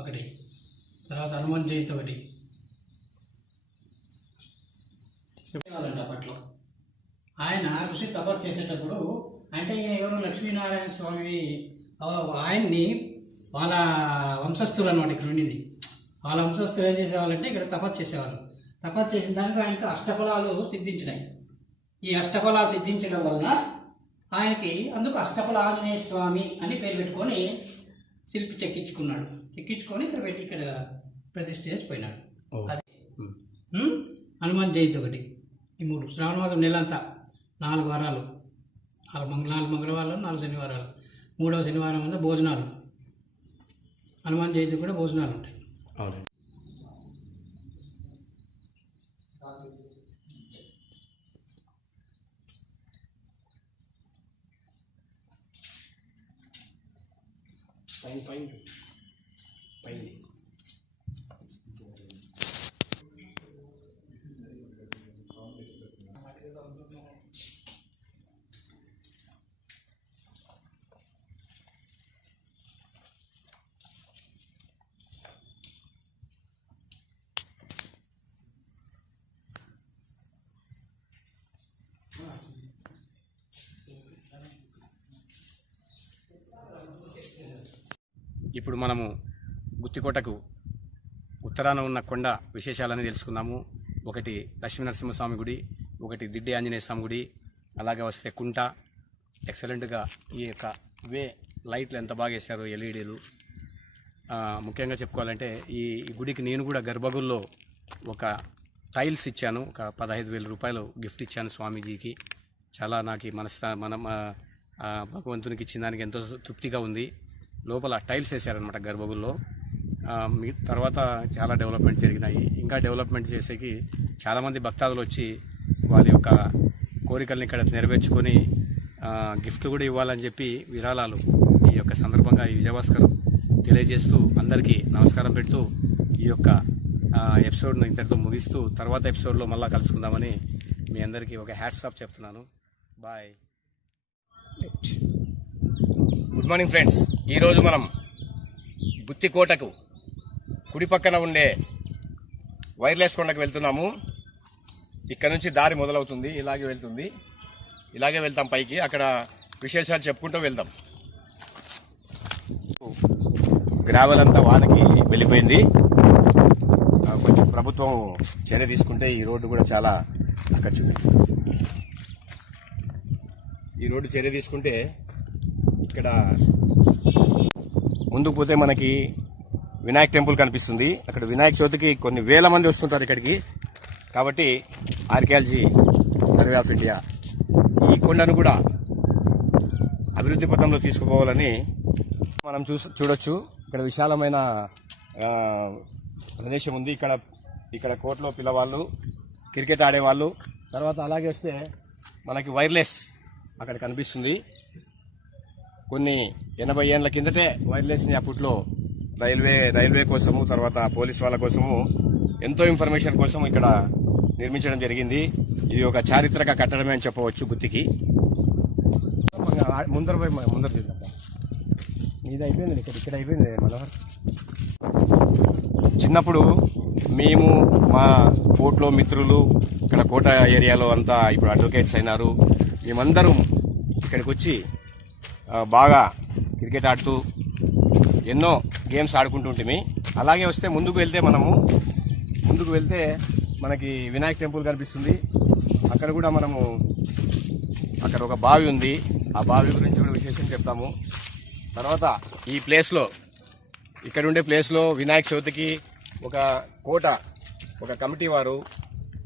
ఒకటి, తర్వాత హనుమాన్ జయంతి ఒకటి. అప్పట్లో ఆయన ఋషి తపస్సు చేసేటప్పుడు, అంటే ఈయన ఎవరు లక్ష్మీనారాయణ స్వామి ఆయన్ని వాళ్ళ వంశస్థులు అనమాట ఇక్కడ ఉండింది. వాళ్ళ వంశస్థులు ఏం చేసేవాళ్ళంటే ఇక్కడ తపస్సు చేసేవాళ్ళు. తపస్సు చేసిన దానికి ఆయనకు అష్టఫలాలు సిద్ధించినాయి. ఈ అష్టఫలాలు సిద్ధించడం వలన ఆయనకి అందుకు అష్టఫల ఆంజనేయ స్వామి అని పేరు పెట్టుకొని శిల్పి చెక్కించుకొని ఇక్కడ ప్రతిష్ఠ చేసిపోయినాడు. అది హనుమాన్ జయంతి ఒకటి. ఈ 3 శ్రావణ మాసం నెలంతా 4 వారాలు, 4 మంగళవారాలు, 4 శనివారాలు. 3వ శనివారం అంతా భోజనాలు. హనుమాన్ జయంతి కూడా భోజనాలు ఉంటాయి. పైన ఇప్పుడు మనము గుత్తికోటకు ఉత్తరాన ఉన్న కొండ విశేషాలని తెలుసుకుందాము. ఒకటి లక్ష్మీనరసింహస్వామి గుడి, ఒకటి దిడ్డి ఆంజనేయ స్వామి గుడి, అలాగే వస్తే కుంట. ఎక్సలెంట్గా ఈ యొక్క లైట్లు ఎంత బాగా వేశారు, ఎల్ఈడీలు. ముఖ్యంగా చెప్పుకోవాలంటే ఈ గుడికి నేను కూడా గర్భగుడిలో ఒక టైల్స్ ఇచ్చాను, ఒక 15,000 రూపాయలు గిఫ్ట్ ఇచ్చాను స్వామీజీకి. చాలా నాకు భగవంతునికి ఇచ్చిన దానికి ఎంతో తృప్తిగా ఉంది. లోపల టైల్స్ వేసారనమాట గర్భగుడిలో. తర్వాత చాలా డెవలప్మెంట్ జరిగినాయి. ఇంకా డెవలప్మెంట్ చేసేకి చాలామంది భక్తాదులు వచ్చి వాళ్ళ యొక్క కోరికల్ని ఇక్కడ నెరవేర్చుకొని గిఫ్ట్లు కూడా ఇవ్వాలని చెప్పి విరాళాలు ఈ యొక్క సందర్భంగా ఈ విజయభాస్కర్ తెలియజేస్తూ అందరికీ నమస్కారం పెడుతూ ఈ యొక్క ఎపిసోడ్ను ఇంతటితో ముగిస్తూ తర్వాత ఎపిసోడ్లో మళ్ళీ కలుసుకుందామని మీ అందరికీ ఒక హ్యాట్స్ ఆఫ్ చెప్తున్నాను. బాయ్. Good morning friends. ఈరోజు మనం గుత్తికోటకు కుడి పక్కన ఉండే వైర్లెస్ కొండకు వెళ్తున్నాము. ఇక్కడ నుంచి దారి మొదలవుతుంది, ఇలాగే వెళ్తుంది, ఇలాగే వెళ్తాం పైకి. అక్కడ విశేషాలు చెప్పుకుంటూ వెళ్దాం. గ్రావెల్ అంతా వానకి వెళ్ళిపోయింది. కొంచెం ప్రభుత్వం చర్య తీసుకుంటే ఈ రోడ్డు కూడా చాలా అక్కడ చూపించింది. ఈ రోడ్డు చర్య తీసుకుంటే ఇక్కడ ముందుకు పోతే మనకి వినాయక్ టెంపుల్ కనిపిస్తుంది. అక్కడ వినాయక చవితికి కొన్ని వేల మంది వస్తుంటారు ఇక్కడికి. కాబట్టి ఆర్కియాలజీ సర్వే ఆఫ్ ఇండియా ఈ కొండను కూడా అభివృద్ధి పథంలో తీసుకుపోవాలని మనం చూడొచ్చు. ఇక్కడ విశాలమైన ప్రదేశం ఉంది. ఇక్కడ కోర్టులో పిల్లవాళ్ళు, క్రికెట్ ఆడేవాళ్ళు, తర్వాత అలాగే వస్తే మనకి వైర్లెస్ అక్కడ కనిపిస్తుంది. కొన్ని 80 ఏళ్ల కిందటే వైర్లెస్ని అప్పట్లో రైల్వే కోసము, తర్వాత పోలీస్ వాళ్ళ కోసము, ఎంతో ఇన్ఫర్మేషన్ కోసం ఇక్కడ నిర్మించడం జరిగింది. ఇది ఒక చారిత్రక కట్టడమే అని చెప్పవచ్చు గుత్తికి. ముందర చూద్దాం. ఇది అయిపోయింది, ఇక్కడ అయిపోయింది మనోహర్. చిన్నప్పుడు మేము మా కోర్టులో మిత్రులు, ఇక్కడ కోట ఏరియాలో అంతా ఇప్పుడు అడ్వకేట్స్ అయినారు, మేమందరం ఇక్కడికి వచ్చి బాగా క్రికెట్ ఆడుతూ ఎన్నో గేమ్స్ ఆడుకుంటుంటిమి. అలాగే వస్తే ముందుకు వెళ్తే మనకి వినాయక్ టెంపుల్ కనిపిస్తుంది. అక్కడ కూడా అక్కడ ఒక బావి ఉంది. ఆ బావి గురించి కూడా విశేషం చెప్తాము. తర్వాత ఈ ప్లేస్లో, ఇక్కడ ఉండే ప్లేస్లో వినాయక చవితికి ఒక కమిటీ వారు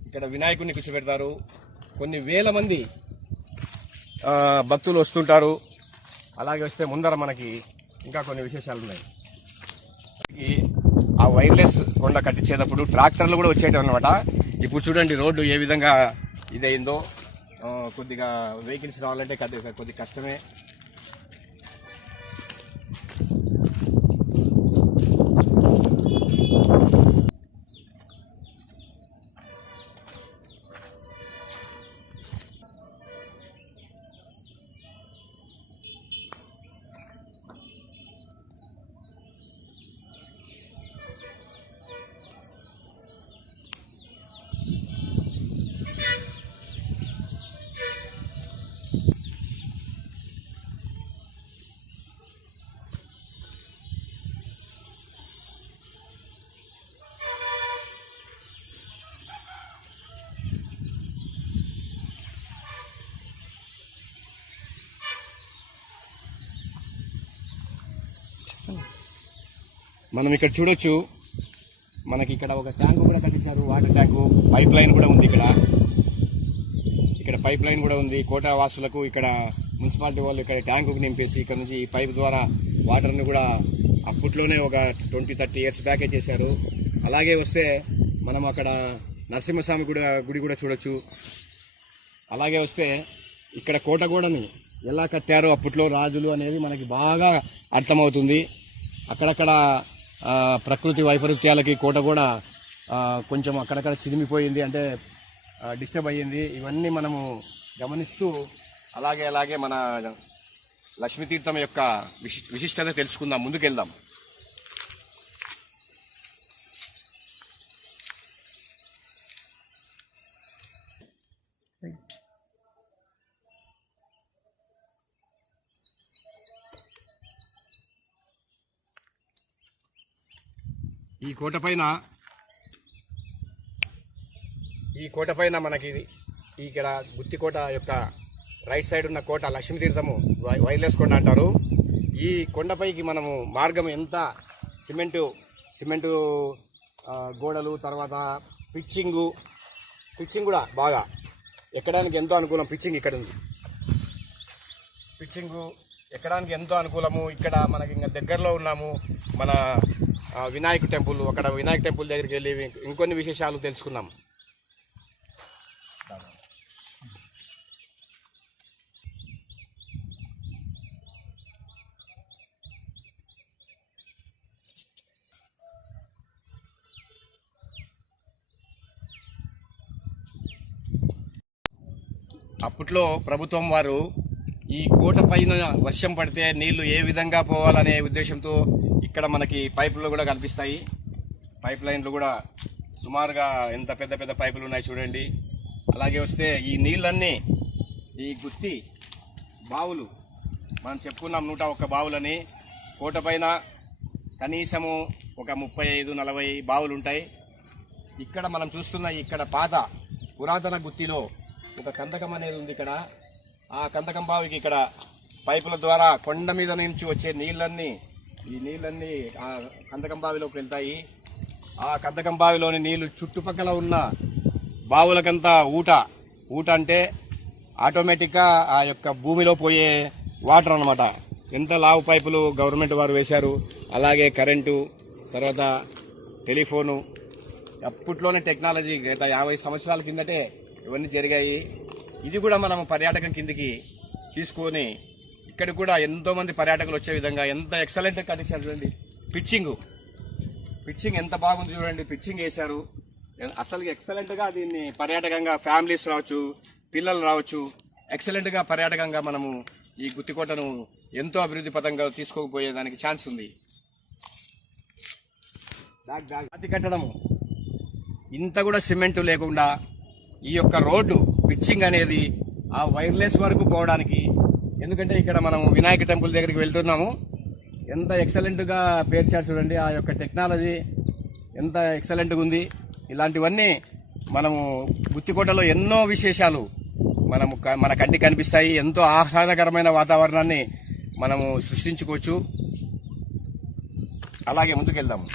ఇక్కడ వినాయకుడిని కూర్చోబెడతారు. కొన్ని వేల మంది భక్తులు వస్తుంటారు. అలాగే వస్తే ముందర మనకి ఇంకా కొన్ని విశేషాలు ఉన్నాయి. ఆ వైర్లెస్ కొండ కట్టించేటప్పుడు ట్రాక్టర్లు కూడా వచ్చేటవి అనమాట. ఇప్పుడు చూడండి రోడ్డు ఏ విధంగా ఇదైందో. కొద్దిగా వెహికల్స్ రావాలంటే కొద్దిగా కష్టమే. మనం ఇక్కడ చూడొచ్చు, మనకి ఇక్కడ ఒక ట్యాంకు కూడా కట్టించారు, వాటర్ ట్యాంకు. పైప్ లైన్ కూడా ఉంది. ఇక్కడ పైప్ లైన్ కూడా ఉంది. కోట వాసులకు ఇక్కడ మున్సిపాలిటీ వాళ్ళు ఇక్కడ ట్యాంకు నింపేసి ఇక్కడ నుంచి ఈ పైప్ ద్వారా వాటర్ని కూడా అప్పట్లోనే ఒక 20-30 ఇయర్స్ బ్యాకే చేశారు. అలాగే వస్తే మనం అక్కడ నరసింహస్వామి గుడి కూడా చూడొచ్చు. అలాగే వస్తే ఇక్కడ కోటగోడని ఎలా కట్టారో అప్పట్లో రాజులు అనేది మనకి బాగా అర్థమవుతుంది. అక్కడక్కడ ప్రకృతి వైపరీత్యాలకి కోట కూడా కొంచెం అక్కడక్కడ చిదిమిపోయింది, అంటే డిస్టర్బ్ అయ్యింది. ఇవన్నీ మనము గమనిస్తూ అలాగే మన లక్ష్మీతీర్థం యొక్క విశిష్టత తెలుసుకుందాం, ముందుకెళ్దాం. ఈ కోట పైన మనకి ఇక్కడ గుత్తికోట యొక్క రైట్ సైడ్ ఉన్న కోట లక్ష్మీతీర్థము వైర్లెస్ కొండ అంటారు. ఈ కొండపైకి మనము మార్గం ఎంత సిమెంటు గోడలు, తర్వాత పిచ్చింగ్ కూడా బాగా ఎక్కడానికి ఎంతో అనుకూలం. పిచ్చింగ్ ఇక్కడ ఉంది. పిచ్చింగ్ ఎక్కడానికి ఎంతో అనుకూలము. ఇక్కడ మనకి ఇంకా దగ్గరలో ఉన్నాము మన వినాయక టెంపుల్. అక్కడ వినాయక టెంపుల్ దగ్గరికి వెళ్ళి ఇంకొన్ని విశేషాలు తెలుసుకున్నాం. అప్పట్లో ప్రభుత్వం వారు ఈ కోట పైన వర్షం పడితే నీళ్లు ఏ విధంగా పోవాలనే ఉద్దేశంతో ఇక్కడ మనకి పైపులు కూడా కనిపిస్తాయి. పైప్ లైన్లు కూడా సుమారుగా ఎంత పెద్ద పెద్ద పైపులు ఉన్నాయి చూడండి. అలాగే వస్తే ఈ నీళ్ళన్నీ ఈ గుత్తి బావులు మనం చెప్పుకున్నాం 101 బావులని. కోట పైన కనీసము ఒక 35-40 బావులు ఉంటాయి. ఇక్కడ మనం చూస్తున్న ఇక్కడ పాత పురాతన గుత్తిలో ఒక కందకం అనేది ఉంది. ఇక్కడ ఆ కందకం బావికి ఇక్కడ పైపుల ద్వారా కొండ మీద నుంచి వచ్చే నీళ్ళన్నీ ఈ నీళ్ళన్నీ ఆ కందకం బావిలోకి వెళ్తాయి. ఆ కందకం బావిలోని నీళ్లు చుట్టుపక్కల ఉన్న బావులకంతా ఊట అంటే ఆటోమేటిక్గా ఆ యొక్క భూమిలో పోయే వాటర్ అన్నమాట. ఎంత లావు పైపులు గవర్నమెంట్ వారు వేశారు. అలాగే కరెంటు, తర్వాత టెలిఫోను, అప్పట్లోనే టెక్నాలజీ గత 50 సంవత్సరాల కిందటే ఇవన్నీ జరిగాయి. ఇది కూడా మనం పర్యాటకం కిందికి తీసుకొని ఇక్కడ కూడా ఎంతో మంది పర్యాటకులు వచ్చే విధంగా ఎంత ఎక్సలెంట్ కనెక్షన్ చూడండి. పిచ్చింగ్ ఎంత బాగుంది చూడండి. పిచ్చింగ్ వేశారు అసలు ఎక్సలెంట్గా. దీన్ని పర్యాటకంగా ఫ్యామిలీస్ రావచ్చు, పిల్లలు రావచ్చు. ఎక్సలెంట్గా పర్యాటకంగా మనము ఈ గుత్తికోటను ఎంతో అభివృద్ధి పథంగా తీసుకోకపోయేదానికి ఛాన్స్ ఉంది. అతి కట్టడము ఇంత కూడా సిమెంట్ లేకుండా ఈ యొక్క రోడ్డు పిచ్చింగ్ అనేది ఆ వైర్లెస్ వరకు పోవడానికి, ఎందుకంటే ఇక్కడ మనం వినాయక టెంపుల్ దగ్గరికి వెళ్తున్నాము. ఎంత ఎక్సలెంట్గా పేర్చారు చూడండి. ఆ యొక్క టెక్నాలజీ ఎంత ఎక్సలెంట్గా ఉంది. ఇలాంటివన్నీ మనము గుత్తికోటలో ఎన్నో విశేషాలు మన కంటికి కనిపిస్తాయి. ఎంతో ఆహ్లాదకరమైన వాతావరణాన్ని మనము సృష్టించుకోవచ్చు. అలాగే ముందుకెళ్దాము.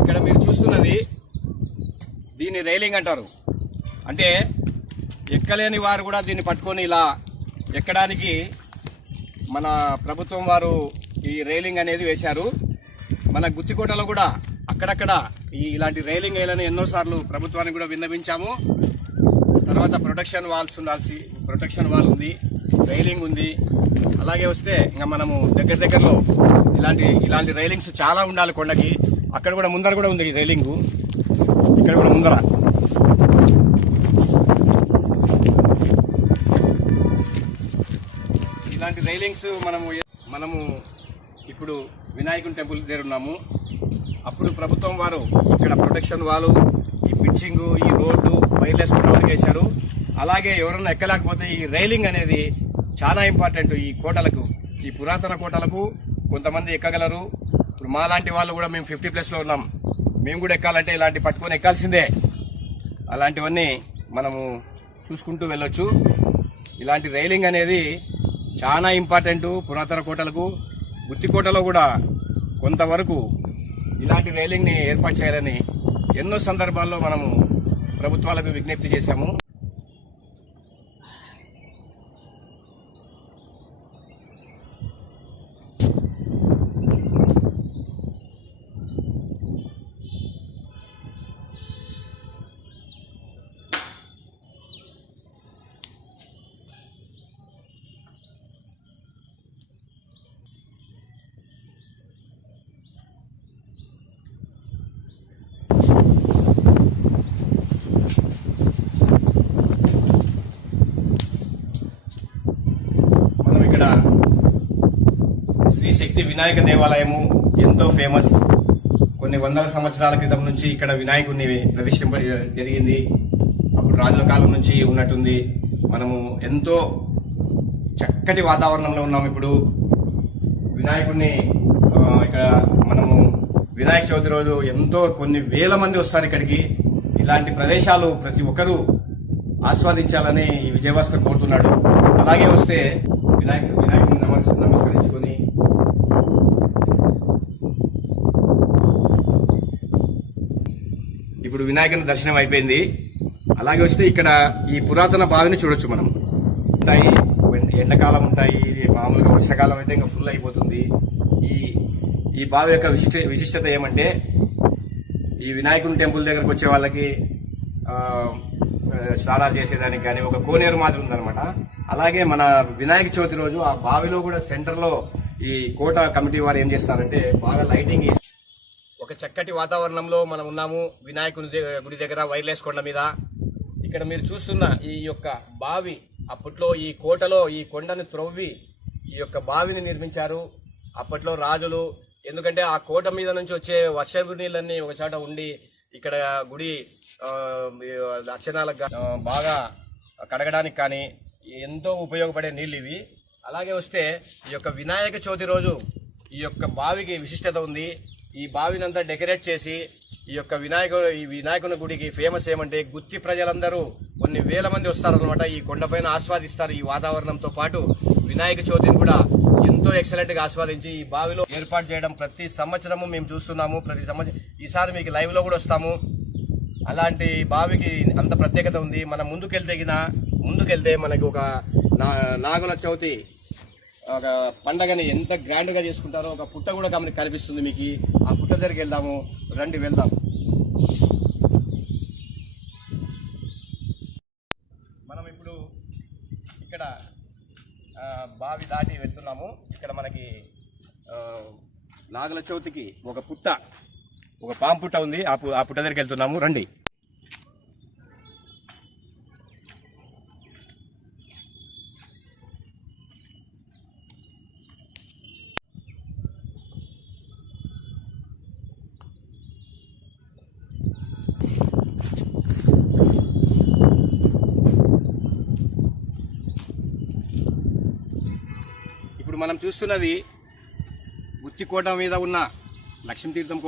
ఇక్కడ మీరు చూస్తున్నది దీన్ని రైలింగ్ అంటారు. అంటే ఎక్కలేని వారు కూడా దీన్ని పట్టుకొని ఇలా ఎక్కడానికి మన ప్రభుత్వం వారు ఈ రైలింగ్ అనేది వేశారు. మన గుత్తికోటలో కూడా అక్కడక్కడ ఇలాంటి రైలింగ్ వేయాలని ఎన్నోసార్లు ప్రభుత్వానికి కూడా విన్నవించాము. తర్వాత ప్రొటెక్షన్ వాల్ ఉంది, రైలింగ్ ఉంది. అలాగే వస్తే ఇంకా మనము దగ్గరలో ఇలాంటి రైలింగ్స్ చాలా ఉండాలి కొండకి. అక్కడ కూడా ముందర కూడా ఉంది రైలింగ్. ఇక్కడ కూడా ముందర ఇలాంటి రైలింగ్స్ మనము ఇప్పుడు వినాయకుని టెంపుల్ దగ్గర ఉన్నాము. అప్పుడు ప్రభుత్వం వారు ఇక్కడ ప్రొటెక్షన్ వాలు, ఈ పిచ్చింగ్, ఈ రోడ్డు వైర్లెస్ వరకు వేశారు. అలాగే ఎవరన్నా ఎక్కలేకపోతే ఈ రైలింగ్ అనేది చాలా ఇంపార్టెంట్. ఈ కోటలకు, ఈ పురాతన కోటలకు కొంతమంది ఎక్కగలరు. ఇప్పుడు మా లాంటి వాళ్ళు కూడా మేము 50+ లో ఉన్నాం. మేము కూడా ఎక్కాలంటే ఇలాంటి పట్టుకొని ఎక్కాల్సిందే. అలాంటివన్నీ మనము చూసుకుంటూ వెళ్ళొచ్చు. ఇలాంటి రైలింగ్ అనేది చాలా ఇంపార్టెంట్ పురాతన కోటలకు. గుత్తికోటలో కూడా కొంతవరకు ఇలాంటి రైలింగ్ని ఏర్పాటు చేయాలని ఎన్నో సందర్భాల్లో మనము ప్రభుత్వాలకు విజ్ఞప్తి చేశాము. ఇక్కడ శ్రీ శక్తి వినాయక దేవాలయము ఎంతో ఫేమస్. కొన్ని వందల సంవత్సరాల క్రితం నుంచి ఇక్కడ వినాయకుడిని ప్రతిష్ఠింప జరిగింది. అప్పుడు రాజుల కాలం నుంచి ఉన్నట్టుంది. మనము ఎంతో చక్కటి వాతావరణంలో ఉన్నాము. ఇప్పుడు వినాయకుడిని ఇక్కడ మనము వినాయక చవితి రోజు ఎంతో కొన్ని వేల మంది వస్తారు ఇక్కడికి. ఇలాంటి ప్రదేశాలు ప్రతి ఒక్కరూ ఆస్వాదించాలని ఈ విజయభాస్కర్ కోరుతున్నాడు. అలాగే వస్తే వినాయకుడిని నమస్కరించుకొని ఇప్పుడు వినాయకుని దర్శనం అయిపోయింది. అలాగే వస్తే ఇక్కడ ఈ పురాతన బావిని చూడొచ్చు మనం. ఉంటాయి ఎండాకాలం ఉంటాయి, మామూలుగా వర్షాకాలం అయితే ఇంకా ఫుల్ అయిపోతుంది. ఈ బావి యొక్క విశిష్టత ఏమంటే ఈ వినాయకుని టెంపుల్ దగ్గరకు వచ్చే వాళ్ళకి స్నానాలు చేసేదానికి కానీ ఒక కోనేరు మాదిరి ఉందన్నమాట. అలాగే మన వినాయక చవితి రోజు ఆ బావిలో కూడా సెంటర్ లో ఈ కోట కమిటీ వారు ఏం చేస్తారంటే బాగా లైటింగ్ ఒక చక్కటి వాతావరణంలో మనం ఉన్నాము. వినాయకుని గుడి దగ్గర వైర్లెస్ కొండ మీద ఇక్కడ మీరు చూస్తున్న ఈ యొక్క బావి అప్పట్లో ఈ కోటలో ఈ కొండను త్రవ్వి ఈ యొక్క బావిని నిర్మించారు అప్పట్లో రాజులు. ఎందుకంటే ఆ కోట మీద నుంచి వచ్చే వర్షపు నీళ్ళన్నీ ఒక చోట ఉండి ఇక్కడ గుడి అర్చనాలకు బాగా కడగడానికి కానీ ఎంతో ఉపయోగపడే నీళ్ళు ఇవి. అలాగే వస్తే ఈ యొక్క వినాయక చవితి రోజు ఈ యొక్క బావికి విశిష్టత ఉంది. ఈ బావిని అంతా డెకరేట్ చేసి ఈ యొక్క వినాయకుని గుడికి ఫేమస్ ఏమంటే గుత్తి ప్రజలందరూ కొన్ని వేల మంది వస్తారనమాట. ఈ కొండపైన ఆస్వాదిస్తారు ఈ వాతావరణంతో పాటు వినాయక చవితిని కూడా ఎంతో ఎక్సలెంట్ గా ఆస్వాదించి ఈ బావిలో ఏర్పాటు చేయడం ప్రతి సంవత్సరము మేము చూస్తున్నాము. ప్రతి సంవత్సరం ఈసారి మీకు లైవ్ లో కూడా వస్తాము. అలాంటి బావికి అంత ప్రత్యేకత ఉంది. మనం ముందుకెళ్తే మనకి ఒక నాగుల చవితి ఒక పండగని ఎంత గ్రాండ్ గా చేసుకుంటారో ఒక పుట్ట కూడా కనిపిస్తుంది మీకు. ఆ పుట్ట దగ్గరికి వెళ్దాము, రండి వెళ్దాం. మనం ఇప్పుడు ఇక్కడ బావి దాటి వెళ్తున్నాము. ఇక్కడ మనకి నాగుల చవితికి ఒక పాము పుట్ట ఉంది. ఆ పుట్ట దగ్గరికి వెళ్తున్నాము, రండి. ఇప్పుడు మనం చూస్తున్నది గుత్తి కోట మీద ఉన్న లక్ష్మీతీర్థం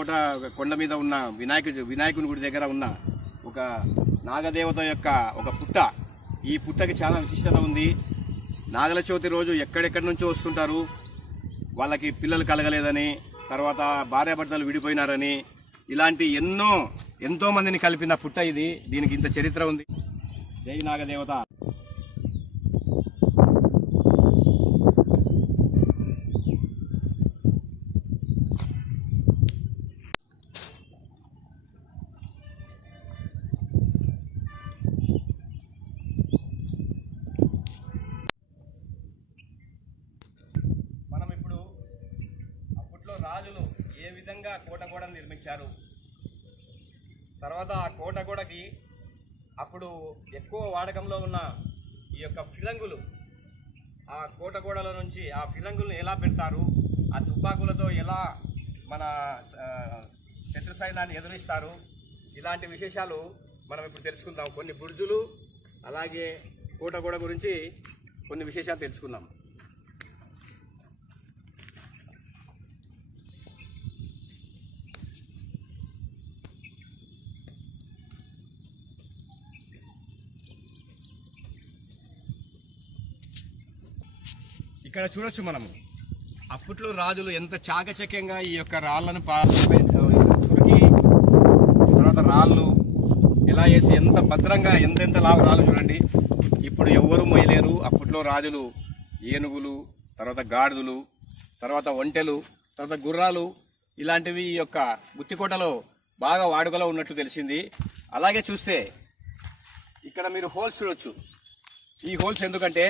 కొండ మీద ఉన్న వినాయకుని గుడి దగ్గర ఉన్న ఒక నాగదేవత యొక్క ఒక పుట్ట. ఈ పుట్టకి చాలా విశిష్టత ఉంది. నాగల చవితి రోజు ఎక్కడెక్కడి నుంచో వస్తుంటారు. వాళ్ళకి పిల్లలు కలగలేదని, తర్వాత భార్యాభర్తలు విడిపోయినారని, ఇలాంటి ఎంతో మందిని కలిపిన పుట్ట ఇది. దీనికి ఇంత చరిత్ర ఉంది. జై నాగదేవత. రాజులు ఏ విధంగా కోటగోడను నిర్మించారు, తర్వాత ఆ కోటగోడకి అప్పుడు ఎక్కువ వాడకంలో ఉన్న ఈ యొక్క ఫిరంగులు, ఆ కోటగోడల నుంచి ఆ ఫిరంగులను ఎలా పెడతారు, ఆ తుపాకులతో ఎలా మన శత్రు సైన్యాన్ని ఎదురిస్తారు, ఇలాంటి విశేషాలు మనం ఇప్పుడు తెలుసుకుందాం. కొన్ని బుర్జులు అలాగే కోటగోడ గురించి కొన్ని విశేషాలు తెలుసుకుందాం. ఇక్కడ చూడొచ్చు మనము అప్పట్లో రాజులు ఎంత చాకచక్యంగా ఈ యొక్క రాళ్లను సురికి, తర్వాత రాళ్ళు ఇలా వేసి ఎంత భద్రంగా ఎంతెంత రాళ్ళు చూడండి. ఇప్పుడు ఎవ్వరూ మొయ్యలేరు. అప్పట్లో రాజులు ఏనుగులు, తర్వాత గాడిదలు, తర్వాత ఒంటెలు, తర్వాత గుర్రాలు ఇలాంటివి ఈ యొక్క గుత్తికోటలో బాగా వాడుకలో ఉన్నట్లు తెలిసింది. అలాగే చూస్తే ఇక్కడ మీరు హోల్స్ చూడొచ్చు. ఈ హోల్స్ ఎందుకంటే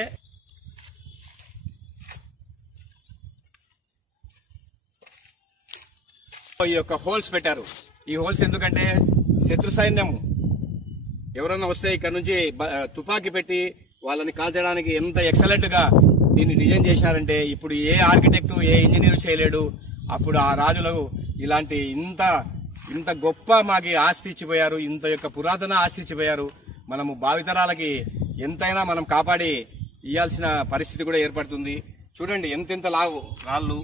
ఈ యొక్క హోల్స్ పెట్టారు. ఈ హోల్స్ ఎందుకంటే శత్రు సైన్యం ఎవరన్నా వస్తే ఇక్కడ నుంచి తుపాకీ పెట్టి వాళ్ళని కాల్చడానికి ఎంత ఎక్సలెంట్ గా దీన్ని డిజైన్ చేశారంటే ఇప్పుడు ఏ ఆర్కిటెక్ట్ ఏ ఇంజనీర్ చేయలేడు. అప్పుడు ఆ రాజులకు ఇలాంటి ఇంత గొప్ప మాకి ఆస్తి ఇచ్చిపోయారు, ఇంత యొక్క పురాతన ఆస్తి ఇచ్చిపోయారు. మనము భావితరాలకి ఎంతైనా మనం కాపాడి ఇవ్వాల్సిన పరిస్థితి కూడా ఏర్పడుతుంది. చూడండి ఎంతెంత రాళ్ళు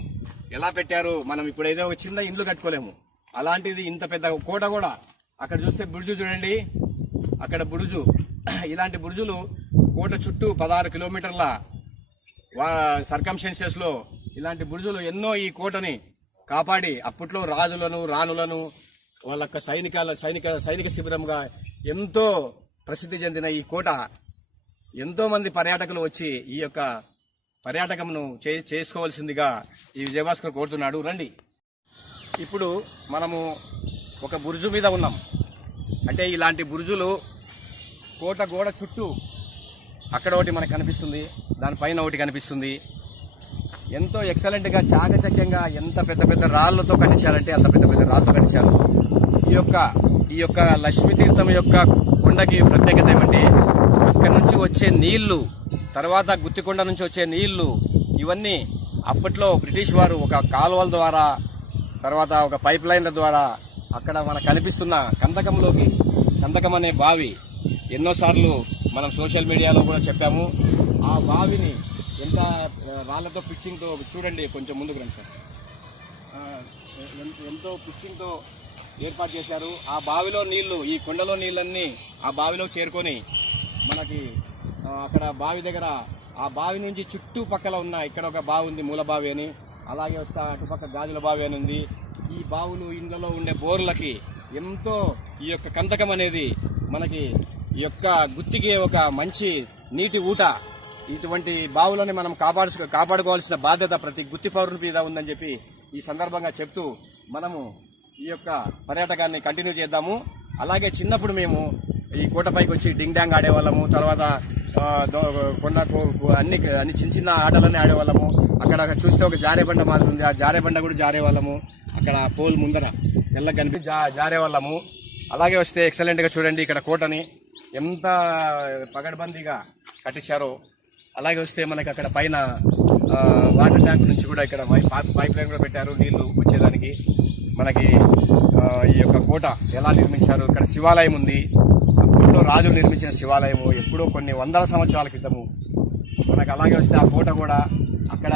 ఎలా పెట్టారు. మనం ఇప్పుడు ఏదో ఒక చిన్న ఇల్లు కట్టుకోలేము, అలాంటిది ఇంత పెద్ద కోట కూడా. అక్కడ చూస్తే బుర్జు చూడండి, అక్కడ బురుజు. ఇలాంటి బురుజులు కోట చుట్టూ 16 కిలోమీటర్ల సర్కంస్టెన్సెస్ లో ఇలాంటి బురుజులు ఎన్నో ఈ కోటని కాపాడి అప్పట్లో రాజులను రాణులను వాళ్ళ సైనిక శిబిరంగా ఎంతో ప్రసిద్ధి చెందిన ఈ కోట ఎంతో మంది పర్యాటకులు వచ్చి ఈ యొక్క పర్యాటకంను చేసుకోవాల్సిందిగా ఈ విజయభాస్కర్ కోరుతున్నాడు. రండి. ఇప్పుడు మనము ఒక బురుజు మీద ఉన్నాం. అంటే ఇలాంటి బురుజులు కోట గోడ చుట్టూ అక్కడ ఒకటి మనకు కనిపిస్తుంది, దానిపైన ఒకటి కనిపిస్తుంది. ఎంతో ఎక్సలెంట్గా చాకచక్యంగా ఎంత పెద్ద పెద్ద రాళ్లతో కట్టించారంటే అంత పెద్ద పెద్ద రాళ్లతో కట్టించారు. ఈ యొక్క లక్ష్మీ తీర్థం యొక్క కొండకి ప్రత్యేకత ఏమంటే ఇక్కడ నుంచి వచ్చే నీళ్లు, తర్వాత గుత్తికొండ నుంచి వచ్చే నీళ్లు, ఇవన్నీ అప్పట్లో బ్రిటిష్ వారు ఒక కాలువల ద్వారా, తర్వాత ఒక పైప్ లైన్ల ద్వారా అక్కడ మనకు కనిపిస్తున్న కందకం అనే బావి ఎన్నోసార్లు మనం సోషల్ మీడియాలో కూడా చెప్పాము. ఆ బావిని ఎంత రాళ్లతో పిచ్చింగ్తో చూడండి, కొంచెం ముందుకు రండి సార్. ఎంతో పిచ్చింగ్తో ఏర్పాటు చేశారు. ఆ బావిలో నీళ్లు, ఈ కొండలో నీళ్ళన్నీ ఆ బావిలో చేరుకొని మనకి అక్కడ బావి దగ్గర, ఆ బావి నుంచి చుట్టుపక్కల ఉన్న ఇక్కడ ఒక బావి ఉంది, మూల బావి అని, అలాగే వస్తా అటుపక్క గాజుల బావి అని ఉంది. ఈ బావులు, ఇండ్లలో ఉండే బోర్లకి ఎంతో ఈ యొక్క కందకం అనేది మనకి ఈ యొక్క గుత్తికి ఒక మంచి నీటి ఊట. ఇటువంటి బావులని మనం కాపాడుకోవాల్సిన బాధ్యత ప్రతి గుత్తి పౌరుని మీద ఉందని చెప్పి ఈ సందర్భంగా చెప్తూ మనము ఈ యొక్క పర్యాటకాన్ని కంటిన్యూ చేద్దాము. అలాగే చిన్నప్పుడు మేము ఈ కోటపైకి వచ్చి డింగ్ డాంగ్ ఆడేవాళ్ళము, తర్వాత కొండ అన్ని చిన్న చిన్న ఆటలన్నీ ఆడేవాళ్ళము. అక్కడ చూస్తే ఒక జారేబండ మాదిరి ఉంది, ఆ జారేబండ కూడా జారేవాళ్ళము. అక్కడ పోల్ ముందర తెల్లగా కనిపి జారేవాళ్ళము. అలాగే వస్తే ఎక్సలెంట్గా చూడండి ఇక్కడ కోటని ఎంత పగడ్బందీగా కట్టించారో. అలాగే వస్తే మనకి అక్కడ పైన వాటర్ ట్యాంక్ నుంచి కూడా ఇక్కడ పైప్ లైన్ కూడా పెట్టారు నీళ్లు వచ్చేదానికి. మనకి ఈ యొక్క కోట ఎలా నిర్మించారు, ఇక్కడ శివాలయం ఉంది. అప్పట్లో రాజులు నిర్మించిన శివాలయము, ఎప్పుడో కొన్ని వందల సంవత్సరాల క్రితము. మనకు అలాగే వస్తే ఆ కోట కూడా అక్కడ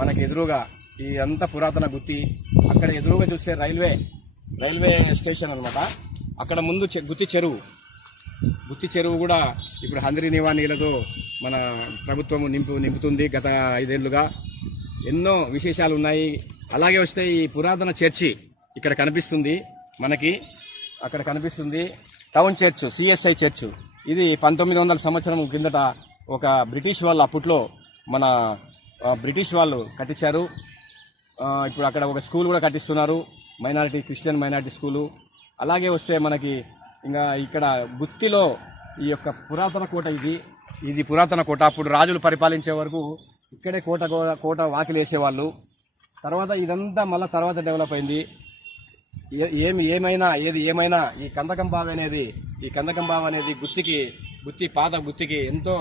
మనకి ఎదురుగా ఈ అంత పురాతన గుత్తి, అక్కడ ఎదురుగా చూస్తే రైల్వే స్టేషన్ అన్నమాట. అక్కడ ముందు గుత్తి చెరువు కూడా ఇప్పుడు హంద్రీ నివా నీళ్ళతో మన ప్రభుత్వం నింపుతుంది గత 5 ఏళ్లుగా. ఎన్నో విశేషాలు ఉన్నాయి. అలాగే వస్తే ఈ పురాతన చర్చి ఇక్కడ కనిపిస్తుంది మనకి, అక్కడ కనిపిస్తుంది టౌన్ చర్చ్, సిఎస్ఐ చర్చ్. ఇది 1900 సంవత్సరం కిందట ఒక బ్రిటిష్ వాళ్ళు, అప్పట్లో మన బ్రిటిష్ వాళ్ళు కట్టించారు. ఇప్పుడు అక్కడ ఒక స్కూల్ కూడా కట్టిస్తున్నారు, క్రిస్టియన్ మైనారిటీ స్కూలు. అలాగే వస్తే మనకి ఇంకా ఇక్కడ గుత్తిలో ఈ యొక్క పురాతన కోట, ఇది పురాతన కోట. అప్పుడు రాజులు పరిపాలించే వరకు ఇక్కడే కోట వాకిలు వేసేవాళ్ళు. తర్వాత ఇదంతా మళ్ళీ తర్వాత డెవలప్ అయింది. ఏది ఏమైనా ఈ కందకం బావి అనేది పాత గుత్తికి ఎంతో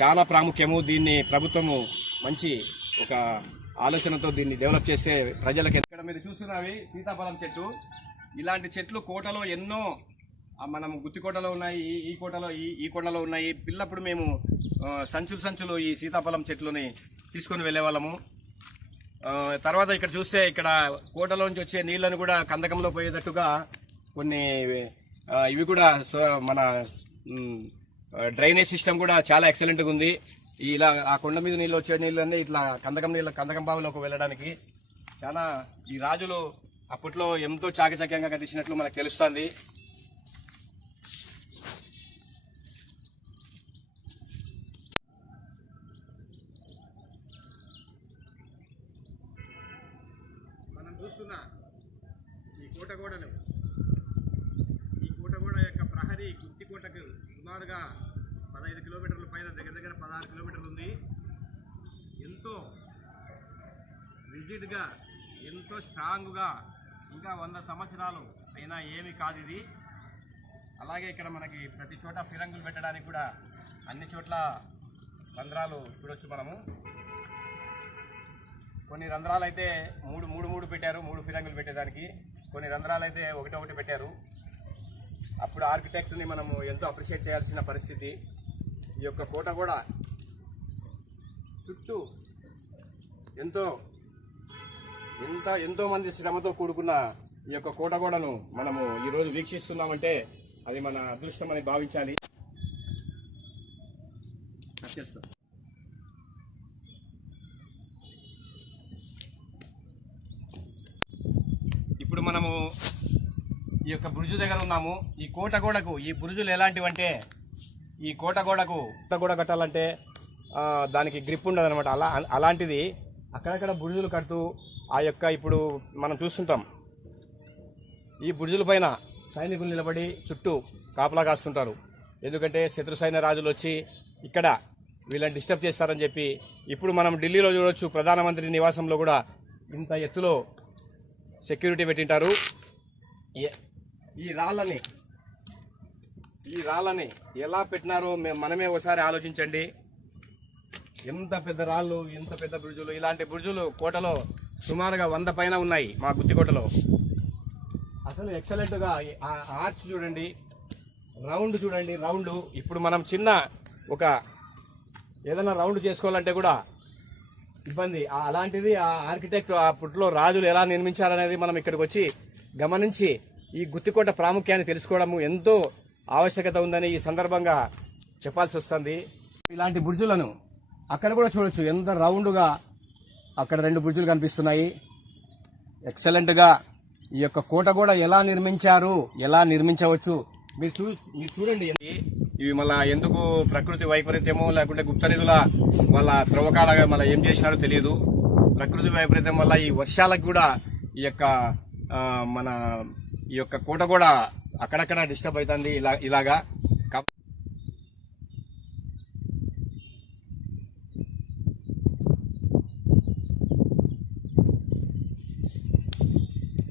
చాలా ప్రాముఖ్యము. దీన్ని ప్రభుత్వము మంచి ఒక ఆలోచనతో దీన్ని డెవలప్ చేస్తే ప్రజలకు. ఇక్కడ మీరు చూస్తున్నవి సీతాఫలం చెట్టు. ఇలాంటి చెట్లు కోటలో ఎన్నో మనం గుత్తికోటలో ఉన్నాయి, ఈ కొండలో ఉన్నాయి. పిల్లప్పుడు మేము సంచులు ఈ సీతాఫలం చెట్లని తీసుకొని వెళ్ళేవాళ్ళము. తర్వాత ఇక్కడ చూస్తే ఇక్కడ కోటలోంచి వచ్చే నీళ్లను కూడా కందకంలో పోయేటట్టుగా కొన్ని ఇవి కూడా మన డ్రైనేజ్ సిస్టమ్ కూడా చాలా ఎక్సలెంట్గా ఉంది. ఇలా ఆ కొండ మీద నీళ్ళు వచ్చే నీళ్ళన్నీ ఇట్లా కందకం బావిలోకి వెళ్ళడానికి చాలా ఈ రాజులు అప్పట్లో ఎంతో చాకచక్యంగా కట్టించినట్లు మనకు తెలుస్తుంది. మనం చూస్తున్న ఈ కోటగోడ యొక్క ప్రహరీ గుత్తికోటకు సుమారుగా 15 కిలోమీటర్ల పైన, దగ్గర 16 కిలోమీటర్లు ఉంది. ఎంతో రిజిడ్గా, ఎంతో స్ట్రాంగ్గా, ఇంకా 100 సంవత్సరాలు అయినా ఏమీ కాదు ఇది. అలాగే ఇక్కడ మనకి ప్రతి చోట ఫిరంగులు పెట్టడానికి కూడా అన్ని చోట్ల రంధ్రాలు చూడొచ్చు మనము. కొన్ని రంధ్రాలు అయితే మూడు పెట్టారు, 3 ఫిరంగులు పెట్టేదానికి. కొన్ని రంధ్రాలు అయితే ఒకటి పెట్టారు. అప్పుడు ఆర్కిటెక్ట్ని మనము ఎంతో అప్రిషియేట్ చేయాల్సిన పరిస్థితి. ఈ యొక్క కోట కూడా చుట్టూ ఎంతో మంది శ్రమతో కూడుకున్న ఈ యొక్క కోటగోడను మనము ఈరోజు వీక్షిస్తున్నామంటే అది మన అదృష్టం అని భావించాలి. ఇప్పుడు మనము ఈ యొక్క బురుజు దగ్గర ఉన్నాము. ఈ కోటగోడకు ఈ బురుజులు ఎలాంటివంటే, ఈ కోటగోడ కట్టాలంటే దానికి గ్రిప్ ఉండదు అనమాట. అలాంటిది అక్కడక్కడ బురుజులు కడుతూ ఆ యొక్క ఇప్పుడు మనం చూస్తుంటాం ఈ బుర్జుల పైన సైనికులు నిలబడి చుట్టూ కాపలా కాస్తుంటారు. ఎందుకంటే శత్రు సైన్య రాజులు వచ్చి ఇక్కడ వీళ్ళని డిస్టర్బ్ చేస్తారని చెప్పి. ఇప్పుడు మనం ఢిల్లీలో చూడొచ్చు, ప్రధానమంత్రి నివాసంలో కూడా ఇంత ఎత్తులో సెక్యూరిటీ పెట్టింటారు. ఈ రాళ్ళని ఎలా పెట్టినారో మనమే ఒకసారి ఆలోచించండి. ఎంత పెద్ద రాళ్ళు, ఎంత పెద్ద బుర్జులు. ఇలాంటి బుర్జులు కోటలో సుమారుగా 100 పైన ఉన్నాయి మా గుత్తికోటలో. అసలు ఎక్సలెంట్గా ఆర్చ్ చూడండి, రౌండ్ చూడండి, రౌండ్. ఇప్పుడు మనం చిన్న ఒక ఏదైనా రౌండ్ చేసుకోవాలంటే కూడా ఇబ్బంది. అలాంటిది ఆ ఆర్కిటెక్ట్ అప్పట్లో రాజులు ఎలా నిర్మించారనేది మనం ఇక్కడికి వచ్చి గమనించి ఈ గుత్తికోట ప్రాముఖ్యాన్ని తెలుసుకోవడము ఎంతో ఆవశ్యకత ఉందని ఈ సందర్భంగా చెప్పాల్సి వస్తుంది. ఇలాంటి బుర్జులను అక్కడ కూడా చూడొచ్చు, ఎంత రౌండ్గా అక్కడ 2 బుర్జులు కనిపిస్తున్నాయి. ఎక్సలెంట్గా ఈ యొక్క కోట కూడా ఎలా నిర్మించారు, ఎలా నిర్మించవచ్చు మీరు చూడండి. ఇవి మళ్ళా ఎందుకు ప్రకృతి వైపరీత్యమో లేకుంటే గుప్త నిధుల వాళ్ళ త్రవ్వకాలుగా మళ్ళీ ఏం చేసినారో తెలియదు. ప్రకృతి వైపరీత్యం వల్ల ఈ వర్షాలకు కూడా ఈ యొక్క కోట కూడా అక్కడక్కడ డిస్టర్బ్ అవుతుంది ఇలాగా.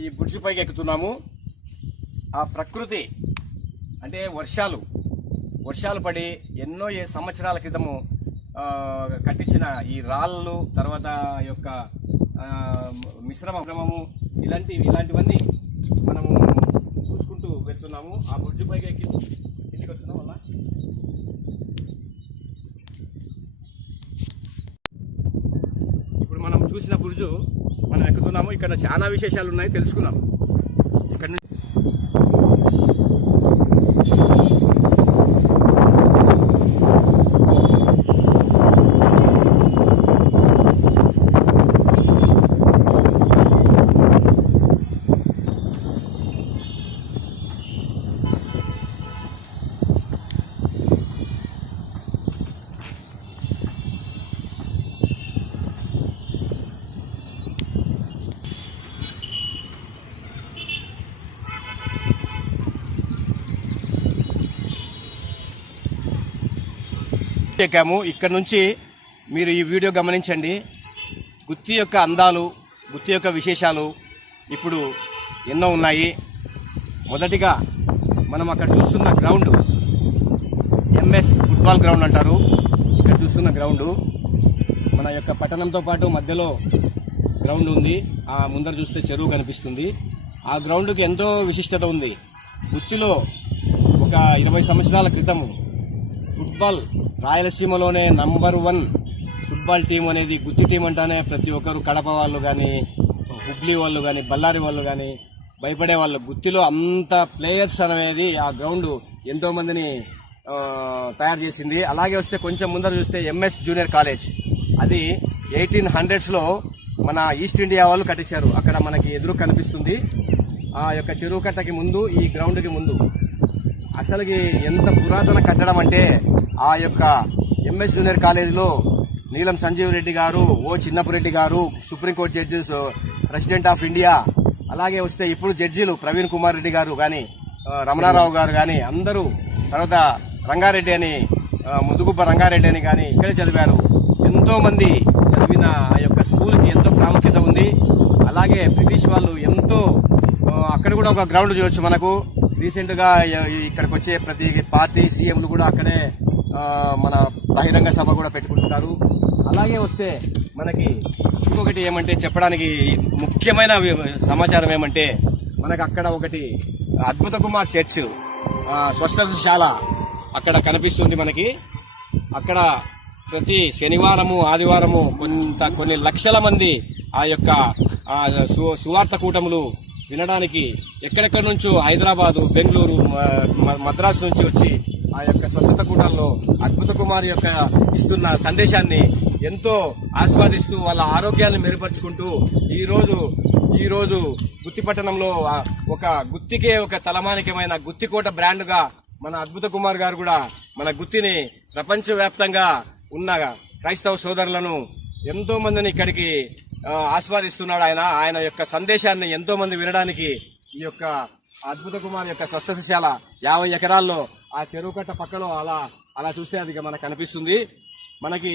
ఈ బుర్జి పైకి ఎక్కుతున్నాము. ఆ ప్రకృతి అంటే వర్షాలు పడి ఎన్నో సంవత్సరాల క్రితము కట్టించిన ఈ రాళ్ళు, తర్వాత యొక్క మిశ్రమము, ఇలాంటివన్నీ మనము చూసుకుంటూ వెళ్తున్నాము. ఆ బుర్జి పైకి కిందికి వస్తున్నాం వల్ల ఇప్పుడు మనం చూసిన బుర్జు మనం ఎక్కుతున్నాము. ఇక్కడ చాలా విశేషాలు ఉన్నాయి, తెలుసుకున్నాము. ఇక్కడ ఎక్కాము. ఇక్కడ నుంచి మీరు ఈ వీడియో గమనించండి. గుత్తి యొక్క అందాలు, గుత్తి యొక్క విశేషాలు ఇప్పుడు ఎన్నో ఉన్నాయి. మొదటిగా మనం అక్కడ చూస్తున్న గ్రౌండ్ ఎంఎస్ ఫుట్బాల్ గ్రౌండ్ అంటారు. ఇక్కడ చూస్తున్న గ్రౌండ్ మన యొక్క పట్టణంతో పాటు మధ్యలో గ్రౌండ్ ఉంది. ఆ ముందర చూస్తే చెరువు కనిపిస్తుంది. ఆ గ్రౌండ్కి ఎంతో విశిష్టత ఉంది. గుత్తిలో ఒక 20 సంవత్సరాల క్రితము ఫుట్బాల్ రాయలసీమలోనే నంబర్ 1 ఫుట్బాల్ టీం అనేది గుత్తి టీం అంటానే ప్రతి ఒక్కరు కడప వాళ్ళు కానీ, హుబ్లీ వాళ్ళు కానీ, బళ్ళారి వాళ్ళు కానీ భయపడే వాళ్ళు. గుత్తిలో అంత ప్లేయర్స్ అనేది ఆ గ్రౌండ్ ఎంతో మందిని తయారు చేసింది. అలాగే వస్తే కొంచెం ముందర చూస్తే ఎంఎస్ జూనియర్ కాలేజ్, అది 1800s మన ఈస్ట్ ఇండియా వాళ్ళు కట్టించారు. అక్కడ మనకి ఎదురు కనిపిస్తుంది. ఆ యొక్క చెరువు కట్టకి ముందు, ఈ గ్రౌండ్కి ముందు అసలుకి ఎంత పురాతన కట్టడం అంటే ఆ యొక్క ఎంఎస్ జూనియర్ కాలేజీలో నీలం సంజీవ్ రెడ్డి గారు, ఓ చిన్నపురెడ్డి గారు, supreme court judges, president of India, అలాగే వస్తే ఇప్పుడు జడ్జీలు ప్రవీణ్ కుమార్ రెడ్డి గారు కానీ, రమణారావు గారు కానీ అందరూ, తర్వాత రంగారెడ్డి అని, ముదుగుబ్బ రంగారెడ్డి అని కానీ ఇక్కడే చదివారు. ఎంతో మంది చదివిన ఆ యొక్క స్కూల్కి ఎంతో ప్రాముఖ్యత ఉంది. అలాగే బ్రిటిష్ వాళ్ళు ఎంతో, అక్కడ కూడా ఒక గ్రౌండ్ చూడొచ్చు మనకు. రీసెంట్గా ఇక్కడికి వచ్చే ప్రతి పార్టీ సీఎంలు కూడా అక్కడే మన బహిరంగ సభ కూడా పెట్టుకుంటారు. అలాగే వస్తే మనకి ఇంకొకటి ఏమంటే చెప్పడానికి ముఖ్యమైన సమాచారం ఏమంటే మనకు అక్కడ ఒకటి అద్భుత కుమార్ చర్చ్ స్వస్థశాల అక్కడ కనిపిస్తుంది మనకి. అక్కడ ప్రతి శనివారము, ఆదివారము కొన్ని లక్షల మంది ఆ యొక్క సువార్త కూటములు వినడానికి ఎక్కడెక్కడి నుంచో హైదరాబాదు, బెంగళూరు, మద్రాసు నుంచి వచ్చి ఆ యొక్క స్వస్థత కూటాల్లో అద్భుత కుమార్ యొక్క ఇస్తున్న సందేశాన్ని ఎంతో ఆస్వాదిస్తూ వాళ్ళ ఆరోగ్యాన్ని మెరుగుపరుచుకుంటూ ఈరోజు గుత్తి పట్టణంలో ఒక గుత్తికే ఒక తలమానికమైన గుత్తికోట బ్రాండ్గా మన అద్భుత కుమార్ గారు కూడా మన గుత్తిని ప్రపంచవ్యాప్తంగా ఉన్న క్రైస్తవ సోదరులను ఎంతో మందిని ఇక్కడికి ఆస్వాదిస్తున్నాడు. ఆయన యొక్క సందేశాన్ని ఎంతో మంది వినడానికి ఈ యొక్క అద్భుత కుమార్ యొక్క స్వస్థశాల 50 ఎకరాల్లో ఆ చెరువు కట్ట పక్కలో అలా చూస్తే అది మనకు కనిపిస్తుంది. మనకి